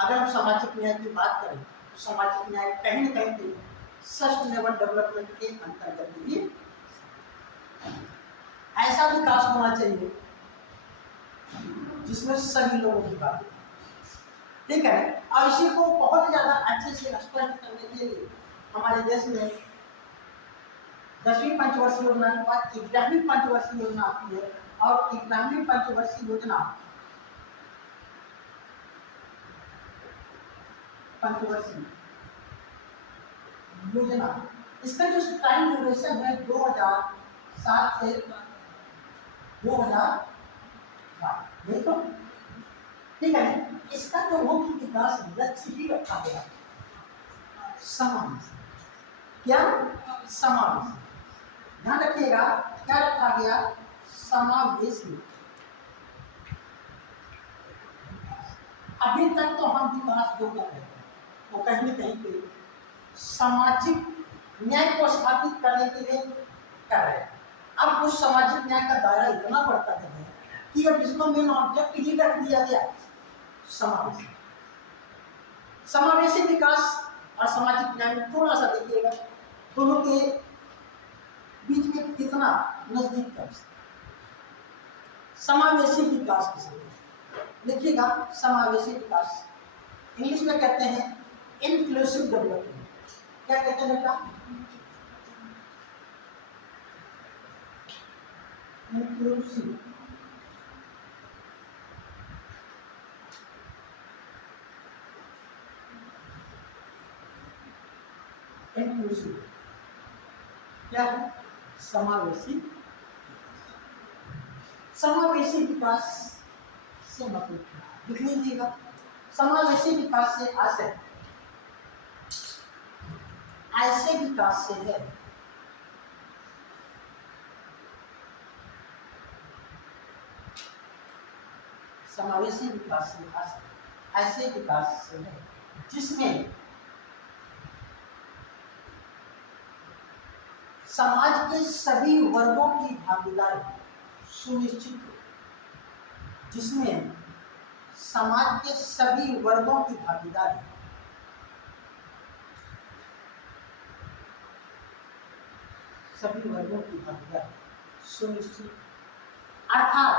अगर हम सामाजिक न्याय की बात करें तो सामाजिक न्याय कहीं न कहीं पे सस्टेनेबल डेवलपमेंट के अंतर्गत भी ऐसा विकास होना चाहिए जिसमें सभी लोगों की बात, ठीक है। और इसी को बहुत ज़्यादा अच्छे से स्पष्ट करने के लिए हमारे देश में 10वीं पंचवर्षीय योजना के बाद 11वीं पंचवर्षीय योजना आती है, और 11वीं पंचवर्षीय योजना इसका जो टाइम ड्यूरेशन है 2007 से 2012, यही तो, ठीक है। इसका जो मुख्य विकास लक्ष्य ही रखा गया समावेशी, क्या समावेशी, ध्यान रखिएगा क्या रखा गया, समावेशी। अभी तक तो हम विकास जो कर रहे हैं वो कहीं न कहीं पे सामाजिक न्याय को स्थापित करने के लिए कर रहे हैं। अब उस सामाजिक न्याय का दायरा इतना बढ़ता है कि अब इसको मेन ऑब्जेक्ट ही रख दिया गया समावेशी। समावेशी विकास और सामाजिक न्याय में थोड़ा सा देखिएगा दोनों के बीच में कितना नजदीक का समावेशी विकास किसे देखिएगा। समावेशी विकास इंग्लिश में कहते हैं इंक्लूसिव डेवलपमेंट। क्या कहते हैं बेटा? इंक्लूसिव। इंक्लूसिव क्या है? समावेशी। समावेशी विकास से मतलब लिख लीजिएगा। समावेशी विकास से आशय ऐसे विकास से है समावेशी विकास से आशय ऐसे विकास से है जिसमें समाज के सभी वर्गों की भागीदारी सुनिश्चित हो, जिसमें समाज के सभी वर्गों की भागीदारी सुनिश्चित, अर्थात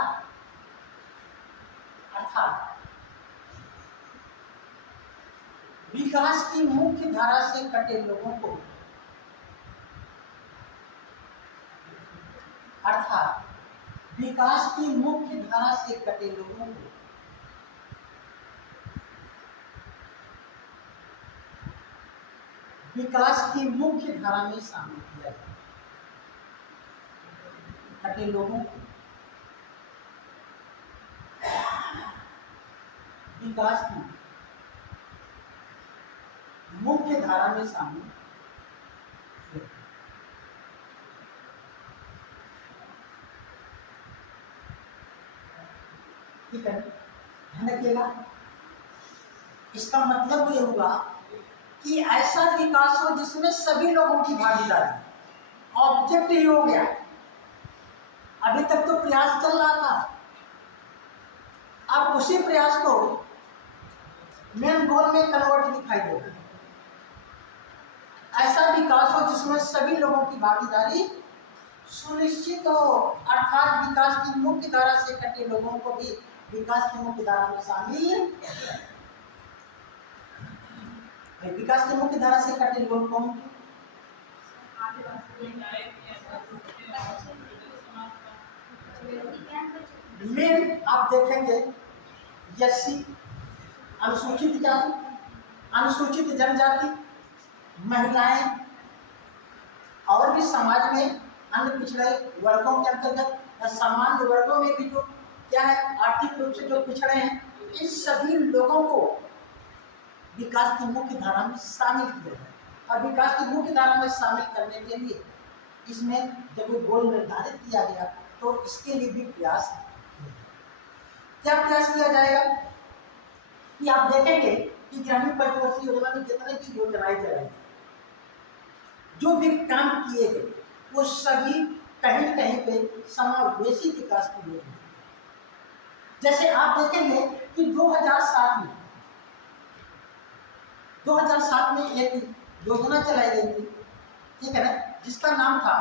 विकास की मुख्य धारा से कटे लोगों को विकास की मुख्य धारा से कटे लोगों को विकास की मुख्य धारा में शामिल किया जाए। कटे लोगों को विकास की मुख्य धारा में शामिल किया। ठीक है, ध्यान रखिएगा। इसका मतलब ये हुआ कि ऐसा विकास हो जिसमें सभी लोगों की भागीदारी। ऑब्जेक्ट ही हो गया। अभी तक तो प्रयास चल रहा था, अब उसी प्रयास को मेन गोल में कन्वर्ट दिखाई देगा। ऐसा विकास हो जिसमें सभी लोगों की भागीदारी सुनिश्चित हो, अर्थात विकास की मुख्य धारा से कटे लोगों को भी विकास की मुख्य धारा में शामिल। विकास की मुख्य धारा से कटे लोग कौन? मेन आप देखेंगे एससी, अनुसूचित जाति, अनुसूचित जनजाति, महिलाएं और भी समाज में अन्य पिछड़े वर्गों के अंतर्गत सामान्य वर्गों में भी जो क्या है आर्थिक रूप से जो पिछड़े हैं, इन सभी लोगों को विकास की मुख्य धारा में शामिल किया जाए। और विकास की मुख्य धारा में शामिल करने के लिए इसमें जब गोल निर्धारित किया गया तो इसके लिए भी प्रयास क्या प्रयास किया जाएगा कि आप देखेंगे कि ग्रामीण पंचवर्षीय योजना में जितने भी योजनाएं चलाई, जो भी काम किए गए, वो सभी कहीं न कहीं पे समावेशी विकास की योजना। जैसे आप देखेंगे कि 2007 में एक योजना चलाई गई थी, ठीक है ना, जिसका नाम था,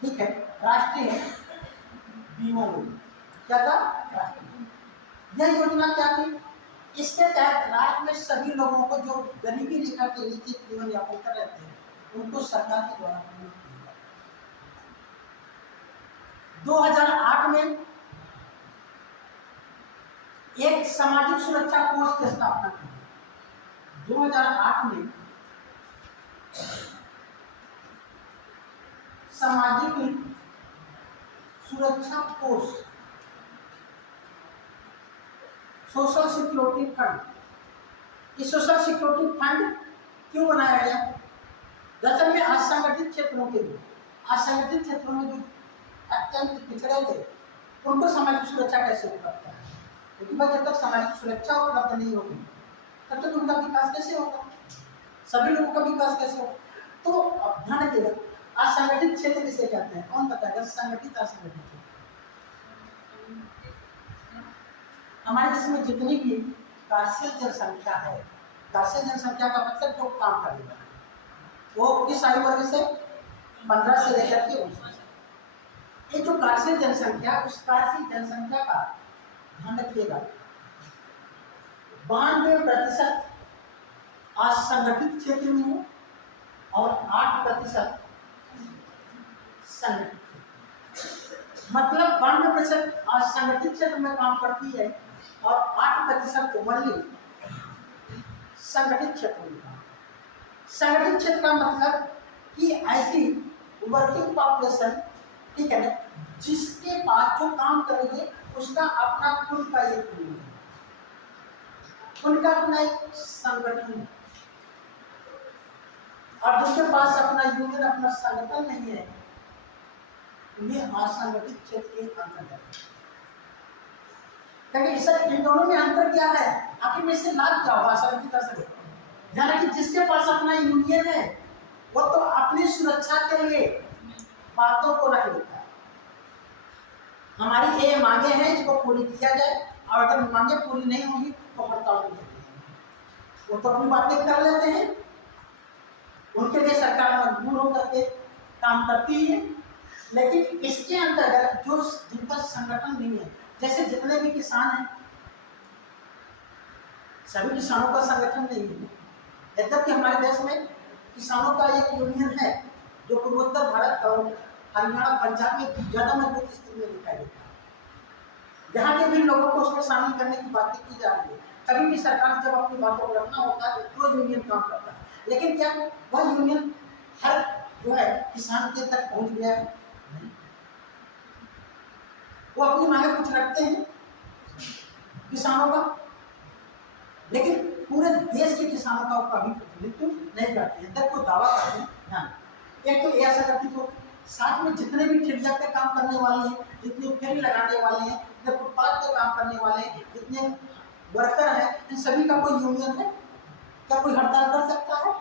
ठीक है, राष्ट्रीय बीमा योजना। क्या था? राष्ट्रीय। यह योजना क्या थी? इसके तहत राज्य में सभी लोगों को जो गरीबी रेखा के नीचे जीवन यापन कर रहे थे, उनको सरकार के द्वारा प्रदान किया जाता। 2008 में एक सामाजिक सुरक्षा कोष की स्थापना की। 2008 में सामाजिक सुरक्षा कोष, सोशल सिक्योरिटी फंड। इस सोशल सिक्योरिटी फंड क्यों बनाया गया? दरअसल में असंगठित क्षेत्रों के लिए, असंगठित क्षेत्रों में जो अत्यंत पिछड़े थे, उनको सामाजिक सुरक्षा कैसे उपलब्ध है? क्योंकि जब तक सामाजिक सुरक्षा उपलब्ध नहीं होगी तब तक उनका विकास कैसे होगा, सभी लोगों का विकास कैसे होगा? तो ध्यान रखिएगा, असंगठित क्षेत्र किसे कहते हैं? कौन बताएगा? संगठित, असंगठित। हमारे देश में जितनी भी कार्यशील जनसंख्या है, कार्यशील जनसंख्या का मतलब जो काम करेगा, वो किस आयु वर्ग से? 15 से लेकर के 19। ये जो कार्यशील जनसंख्या, उस कार्यशील जनसंख्या का ध्यान रखिएगा, 92% असंगठित क्षेत्र में हो और 8% संगठित। मतलब 92% असंगठित क्षेत्र में काम करती है और 8% ओनली संगठित क्षेत्र में काम। संगठित क्षेत्र का मतलब कि ऐसी वर्किंग पॉपुलेशन, ठीक है ना, जिसके पास जो काम करेंगे उसका अपना खुद का एक यूनियन है, उनका अपना एक संगठन है। और जिसके पास अपना यूनियन, अपना संगठन नहीं है, उन्हें असंगठित क्षेत्र के अंतर्गत। लेकिन इन दोनों में अंतर क्या है? आखिर में इससे लाभ क्या होगा? असंगठित, असंगठित। ध्यान रखिए, जिसके पास अपना यूनियन है सुरक्षा के लिए बातों को रख लेता है। हमारी ये मांगे हैं, इसको पूरी किया जाए, और अगर मांगे पूरी नहीं होंगी तो हड़ताल हो जाती है। वो तो अपनी बातें कर लेते हैं, उनके लिए सरकार मजबूर होकर के काम करती है। लेकिन इसके अंतर्गत जो जिनका संगठन नहीं है, जैसे जितने भी किसान हैं, सभी किसानों का संगठन नहीं है। यद्यपि हमारे देश में किसानों का एक यूनियन है जो पूर्वोत्तर भारत और हरियाणा पंजाब में ज़्यादा मजबूत स्थिति में दिखाई देता है। यहाँ के भी लोगों को उसमें शामिल करने की बातें की जा रही है। कभी भी सरकार जब अपनी बातों को रखना होता है तो यूनियन काम करता है, लेकिन क्या वह यूनियन हर जो है किसान के तक पहुँच गया है? नहीं। वो अपनी मांगे कुछ रखते हैं किसानों का, लेकिन पूरे देश के किसानों का कभी प्रतिनिधित्व नहीं करते हैं। जब कोई दावा करते हैं, हाँ, एक तो ऐसा करती तो साथ में जितने भी ठेलिया पे काम करने वाले हैं, जितने फेरी लगाने वाले हैं, जितने फुटपाथ पे काम करने वाले हैं, जितने वर्कर हैं, इन सभी का कोई यूनियन है? क्या कोई हड़ताल कर सकता है?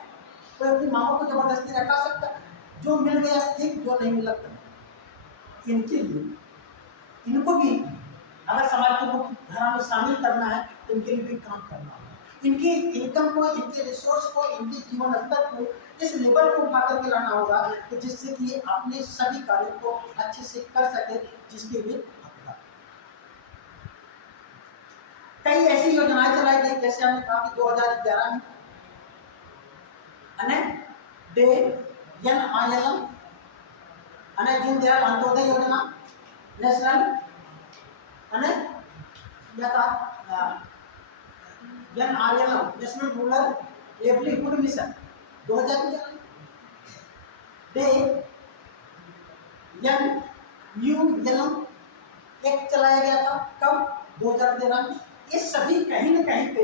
कोई अपनी मांगों को जबरदस्ती रखा सकता है? जो मिल गया ठीक, जो नहीं मिला तो इनके लिए, इनको भी अगर समाज को धारा में शामिल करना है तो इनके लिए भी काम करना होगा। इनकी इनकम को, इनके रिसोर्स को, इनके जीवन स्तर को इस लेवल को उठा करके लाना होगा कि जिससे कि ये अपने सभी कार्यों को अच्छे से कर सके, जिसके लिए हकदार। कई ऐसी योजनाएं चलाई गई, जैसे हमने कहा कि 2011 में NDNILM दीनदयाल अंत्योदय योजना, national NRLM national rural livelihood mission 2011, NULM एक चलाया गया था, कब? 2013 में। ये सभी कहीं न कहीं पे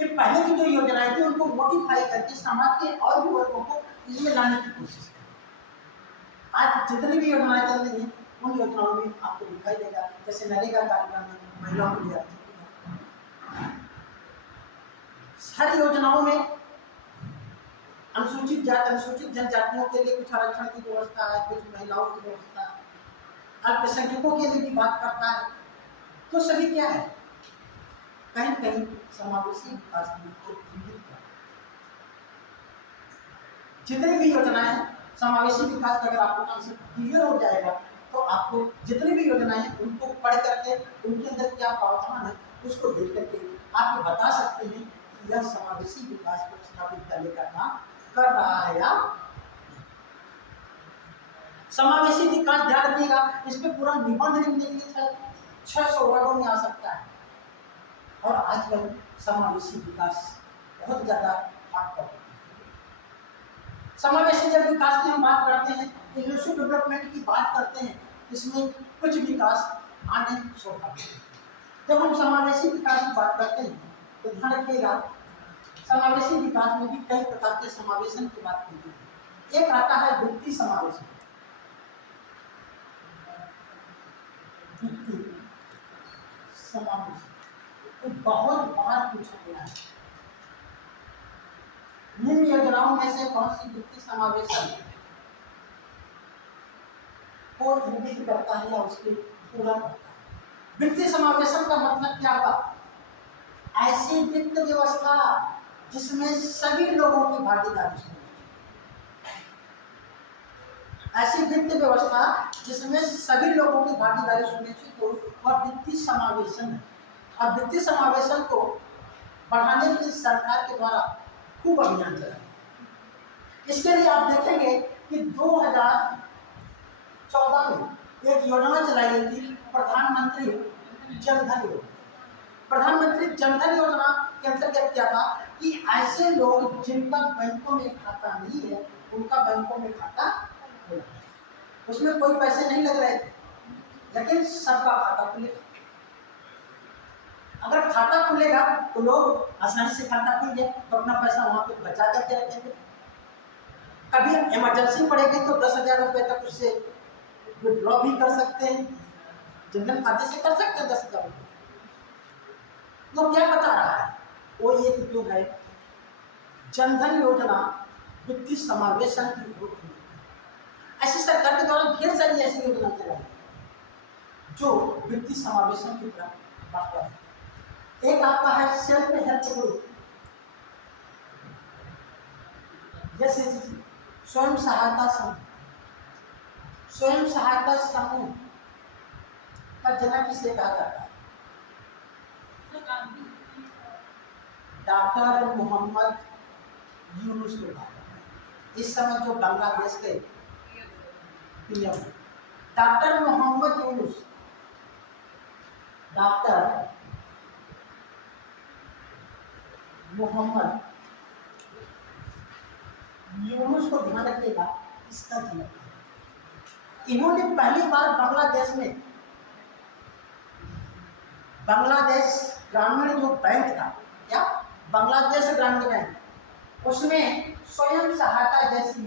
ये पहले की जो योजनाएं थी उनको मोडिफाई करके समाज के और भी वर्गों को इसमें लाने की कोशिश की। आज जितनी भी योजनाएं चल रही हैं उन योजनाओं में आपको दिखाई देगा, जैसे नरेगा कार्यक्रम में महिलाओं के लिए हर योजनाओं में अनुसूचित जाति, अनुसूचित जनजातियों के लिए कुछ आरक्षण की व्यवस्था है, कुछ महिलाओं की व्यवस्था है, अल्पसंख्यकों के लिए भी बात करता है। तो सभी क्या है, कहीं कहीं समावेशी विकास की इंगित करता है। जितनी भी योजनाएं समावेशी विकास का अगर आपको कॉन्सेप्ट क्लियर हो जाएगा तो आपको जितनी भी योजनाएं उनको पढ़ करके उनके अंदर क्या प्रावधान है उसको देख करके आप ये बता सकते हैं कि यह समावेशी विकास को स्थापित करने का काम कर रहा है या समावेशी विकास। ध्यान रखिएगा, इस पर पूरा निबंध निम्नलिखित है, 600 वर्डों में आ सकता है। और आजकल समावेशी विकास बहुत ज्यादा हॉट टॉपिक है। समावेशी जब विकास की हम बात करते हैं, इंक्लूसिव डेवलपमेंट की बात करते हैं, इसमें कुछ विकास आने स्वाभाविक है। जब हम समावेशी विकास की बात करते हैं तो ध्यान रखिएगा, समावेशी विकास में भी कई प्रकार के समावेशन की बात की गई है। एक आता है व्यक्ति समावेशन। समावेशन तो बहुत बार पूछा गया है, निम्न योजनाओं में से कौन सी वित्तीय समावेशन को इंगित करता है या उसके पूरा करता है? वित्तीय समावेशन का मतलब क्या हुआ? ऐसी वित्त व्यवस्था जिसमें सभी लोगों की भागीदारी सुनिश्चित, ऐसी वित्त व्यवस्था जिसमें सभी लोगों की भागीदारी सुनिश्चित हो और वित्तीय समावेशन है। अब वित्तीय समावेशन को बढ़ाने के लिए सरकार के द्वारा खूब अभियान चलाया। इसके लिए आप देखेंगे कि 2014 में एक योजना चलाई गई थी, प्रधानमंत्री जन धन योजना। प्रधानमंत्री जन धन योजना के अंतर्गत क्या था कि ऐसे लोग जिनका बैंकों में खाता नहीं है उनका बैंकों में खाता खुला। उसमें कोई पैसे नहीं लग रहे थे, लेकिन सबका खाता खुलेगा। अगर खाता खुलेगा तो लोग आसानी से खाता खुल गया तो अपना पैसा वहां पे बचा करके रखेंगे। कभी इमरजेंसी पड़ेगी तो 10,000 रुपये तक उससे विड्रॉ भी कर सकते हैं, जनधन खाते से कर सकते हैं 10,000 रुपये। वो क्या बता रहा है? वो ये जो है जनधन योजना वित्तीय समावेशन की योजना। ऐसी सरकार के द्वारा ढेर सारी ऐसी योजना चलाई जो वित्तीय समावेशन की तरफ बढ़ता है। एक आपका है सेल्फ हेल्प ग्रुप, जैसे स्वयं सहायता समूह। स्वयं सहायता समूह का जन्म किसे कहा जाता है? डॉक्टर मोहम्मद यूनुस को कहा जाता है। इस समय जो बांग्लादेश के PM doctor Mohammad Yunus, doctor Mohammad Yunus को ध्यान रखिएगा, इसका जन्म इन्होंने पहली बार बांग्लादेश में, बांग्लादेश ग्रामीण जो बैंक था, क्या बांग्लादेश ग्रामीण बैंक, उसमें स्वयं सहायता जैसी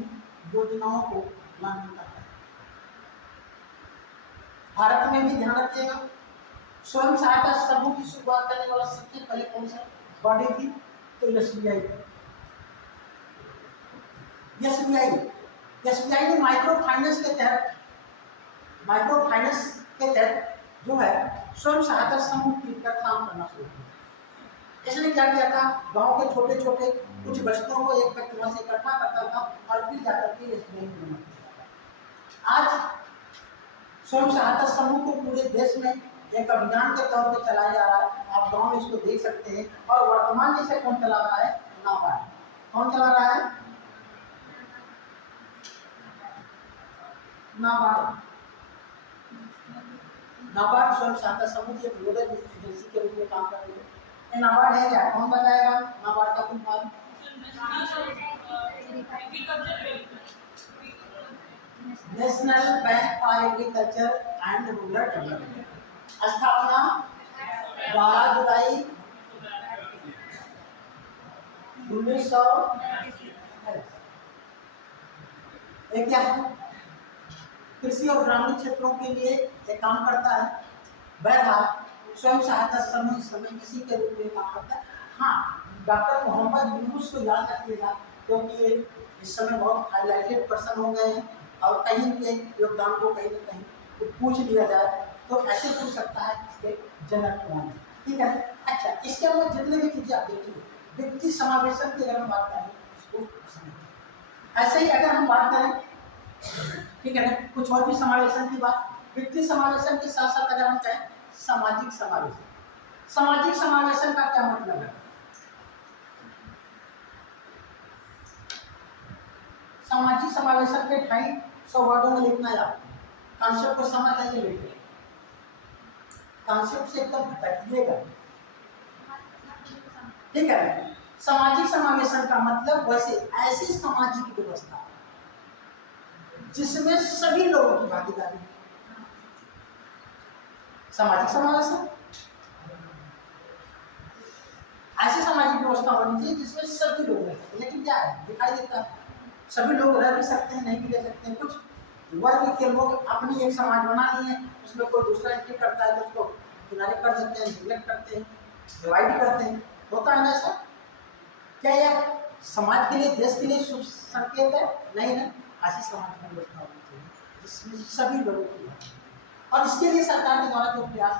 योजनाओं को लागू करता है। भारत में भी ध्यान रखिएगा, स्वयं सहायता समूह की शुरुआत करने वाला सबसे पहले कौन सा बॉडी थी? तो एसबीआई। एसबीआई ने माइक्रो फाइनेंस के तहत जो है स्वयं सहायता समूह की पर काम करना शुरू किया। इसने क्या किया था? गांव के छोटे छोटे कुछ बचतों को एक व्यक्ति वहां से इकट्ठा करता था और फिर जाकर के एसबीआई में आज स्वयं सहायता समूह को पूरे देश में एक अभियान के तौर पर चलाया जा रहा है। आप गांव में इसको देख सकते हैं। और वर्तमान में इसे कौन चला रहा है? नाबार्ड। कौन चला रहा है? नाबार्ड। नाबार्ड स्वयं सहायता समूह की एक नोडल एजेंसी के रूप में काम करती है। ये नाबार्ड है क्या? कौन बताएगा नाबार्ड का full form? National bank for agriculture and rural development. स्थापना 12 जुलाई 1900। ये क्या है? कृषि और ग्रामीण क्षेत्रों के लिए ये काम करता है। बहरहाल स्वयं सहायता समूह समय किसी के रूप में काम करता है। हाँ, डॉक्टर मोहम्मद यूनुस को याद रखिएगा, क्योंकि ये इस समय बहुत हाईलाइटेड पर्सन हो गए हैं और कहीं के योगदान को कहीं न कहीं तो पूछ लिया जाए तो ऐसे पूछ सकता है इसके जनक कौन है। ठीक है। अच्छा, इसके अलावा जितने भी चीजें आप देखिए, वित्तीय समावेशन की अगर हम बात करें इसको समझिए। ऐसे ही अगर हम बात करें, ठीक है ना, कुछ और भी समावेशन की बात, वित्तीय समावेशन के साथ साथ अगर हम कहें सामाजिक समावेशन। सामाजिक समावेशन का क्या मतलब है? सामाजिक समावेशन के 250 वर्डों में लिखना है आपको। कॉन्सेप्ट को समझ आइए बेटे, कॉन्सेप्ट से एकदम भटकिएगा। ठीक है। सामाजिक समावेशन का मतलब वैसे ऐसी सामाजिक व्यवस्था जिसमें सभी लोगों की भागीदारी। सामाजिक समावेशन ऐसी सामाजिक व्यवस्था होनी चाहिए जिसमें सभी लोग रहते हैं। लेकिन क्या है, दिखाई देता है सभी लोग रह भी सकते हैं, नहीं भी रह सकते हैं। कुछ वर्ग के लोग अपनी एक समाज बना लिए, उसमें कोई दूसरा एंट्री करता है तो उसको किनारे कर देते हैं, निगलेक्ट करते हैं, डिवाइड करते हैं। होता है ना ऐसा? क्या यह समाज के लिए, देश के लिए शुभ संकेत है? नहीं ना। ऐसी समाज की व्यवस्था होनी चाहिए जिसमें सभी लोगों की है। और इसके लिए सरकार के द्वारा जो प्रयास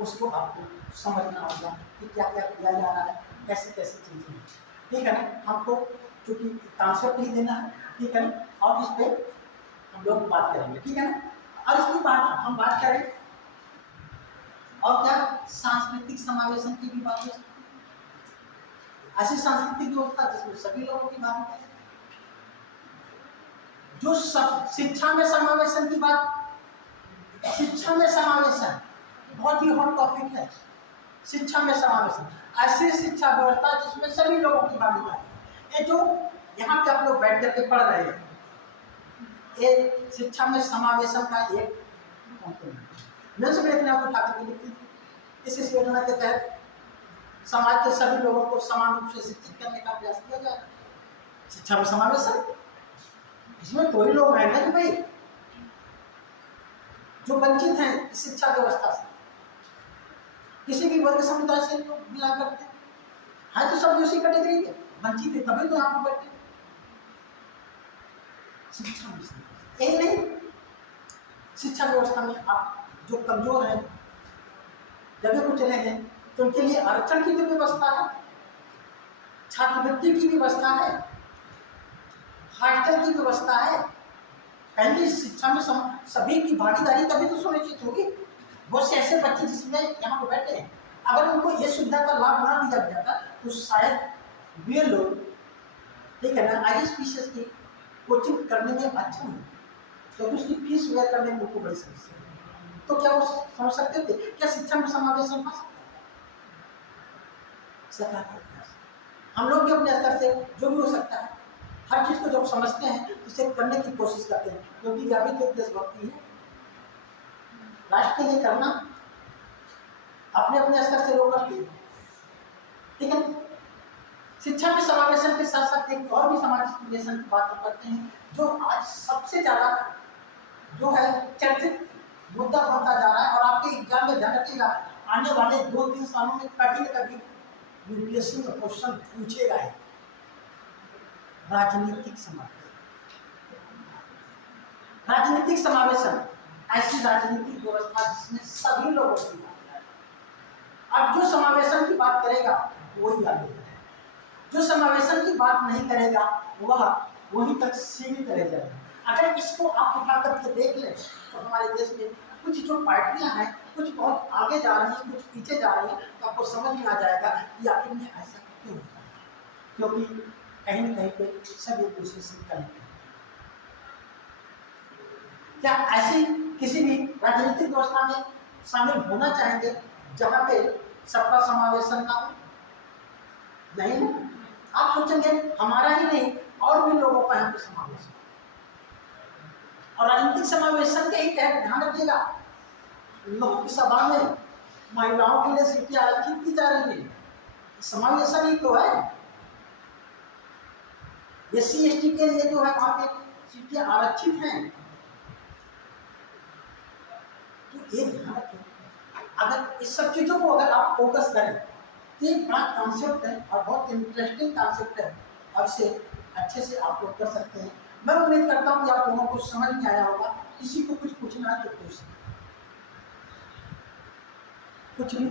उसको आपको समझना होगा कि क्या क्या किया जा रहा है, कैसी कैसी चीजें हैं। ठीक है ना। हमको क्योंकि कॉन्सेप्ट ही देना है, ठीक है ना, और इस पर हम लोग बात करेंगे। ठीक है ना। और इसकी बात हम बात करें और क्या सांस्कृतिक समावेशन की भी बात हो सकती है। ऐसी सांस्कृतिक व्यवस्था जिसमें सभी लोगों की भागीदारी। जो सब शिक्षा में समावेशन की बात, शिक्षा में समावेशन बहुत ही हॉट टॉपिक है। शिक्षा में समावेशन, ऐसी शिक्षा व्यवस्था जिसमें सभी लोगों की भागीदारी। ये जो यहाँ पे आप लोग बैठ करके पढ़ रहे हैं, ये शिक्षा में समावेशन का एक कंपोनेंट। मेरे से देखने आपको उठा करके लिखती थी, इस योजना के तहत समाज के सभी लोगों को समान रूप से शिक्षित करने का प्रयास किया जाए। शिक्षा में समावेशन, इसमें कोई लोग हैं नहीं भाई जो वंचित हैं शिक्षा व्यवस्था से, किसी भी वर्ग समुदाय से लोग बिलोंग करते हैं तो सब उसी कैटेगरी के। वंचित है तभी तो यहाँ पर बैठे। शिक्षा में यही नहीं, शिक्षा व्यवस्था में आप जो कमजोर हैं, जगह को चले हैं, तो उनके लिए आरक्षण की भी व्यवस्था है, छात्रवृत्ति की व्यवस्था है, हॉस्टल की व्यवस्था है। पहले शिक्षा में सभी की भागीदारी तभी तो सुनिश्चित होगी। बहुत से ऐसे बच्चे जिसमें यहाँ पर बैठे हैं, अगर उनको ये सुविधा का लाभ ना दिया गया था तो शायद वे लोग, ठीक है ना, IAS की कोचिंग करने में अच्छा नहीं, तो उसकी फीस व्यय करने में उनको बड़ी समस्या है। तो क्या वो समझ सकते थे क्या शिक्षा में समावेशन हो सकता है? सरकार का प्रयास, हम लोग भी अपने स्तर से जो भी हो सकता है, हर चीज को जब समझते हैं तो उसे करने की कोशिश करते हैं, क्योंकि यह भी तो देशभक्ति है, राष्ट्र के लिए करना। अपने अपने स्तर से लोग करते हैं, ठीक है। शिक्षा में समावेशन के साथ साथ एक और भी समावेशन की बात करते हैं, जो आज सबसे ज्यादा जो है चर्चित मुद्दा बनता जा रहा है, और आपके एग्जाम में ध्यान रखिएगा, आने वाले 2-3 सालों में कभी न कभी यूपीएससी में क्वेश्चन पूछेगा है, राजनीतिक समावेशन। राजनीतिक समावेशन ऐसी राजनीतिक व्यवस्था जिसमें सभी लोगों की बात है। अब जो समावेशन की बात करेगा वही आगे है, जो समावेशन की बात नहीं करेगा वह वहीं तक सीमित रह जाएगा। अगर इसको आप उठा करके देख लें तो हमारे देश में कुछ जो पार्टियां हैं, कुछ बहुत आगे जा रही हैं, कुछ पीछे जा रही हैं, तो आपको समझ में आ जाएगा कि आखिर में ऐसा क्यों होता है, क्योंकि कहीं न कहीं पे सब एक दूसरे से कनेक्ट है। क्या ऐसी किसी भी राजनीतिक व्यवस्था में शामिल होना चाहेंगे जहां पे सबका समावेशन ना हो? नहीं ना। आप सोचेंगे हमारा ही नहीं और भी लोगों का यहाँ पे समावेश है, और राजनीतिक समावेशन के ही तहत ध्यान रखिएगा, लोकसभा में महिलाओं के लिए सीटें आरक्षित की जा रही है, समावेशन ही तो है। SC ST के लिए जो है वहां पे सीटें आरक्षित हैं, तो ये ध्यान रखें। अगर इस सब चीजों को अगर आप फोकस करें तो एक बड़ा कॉन्सेप्ट है और बहुत इंटरेस्टिंग कॉन्सेप्ट है, और इसे अच्छे से आप लोग कर सकते हैं। मैं उम्मीद करता हूँ कि आप लोगों को समझ में आया होगा। किसी को कुछ पूछना है तो पूछ, कुछ भी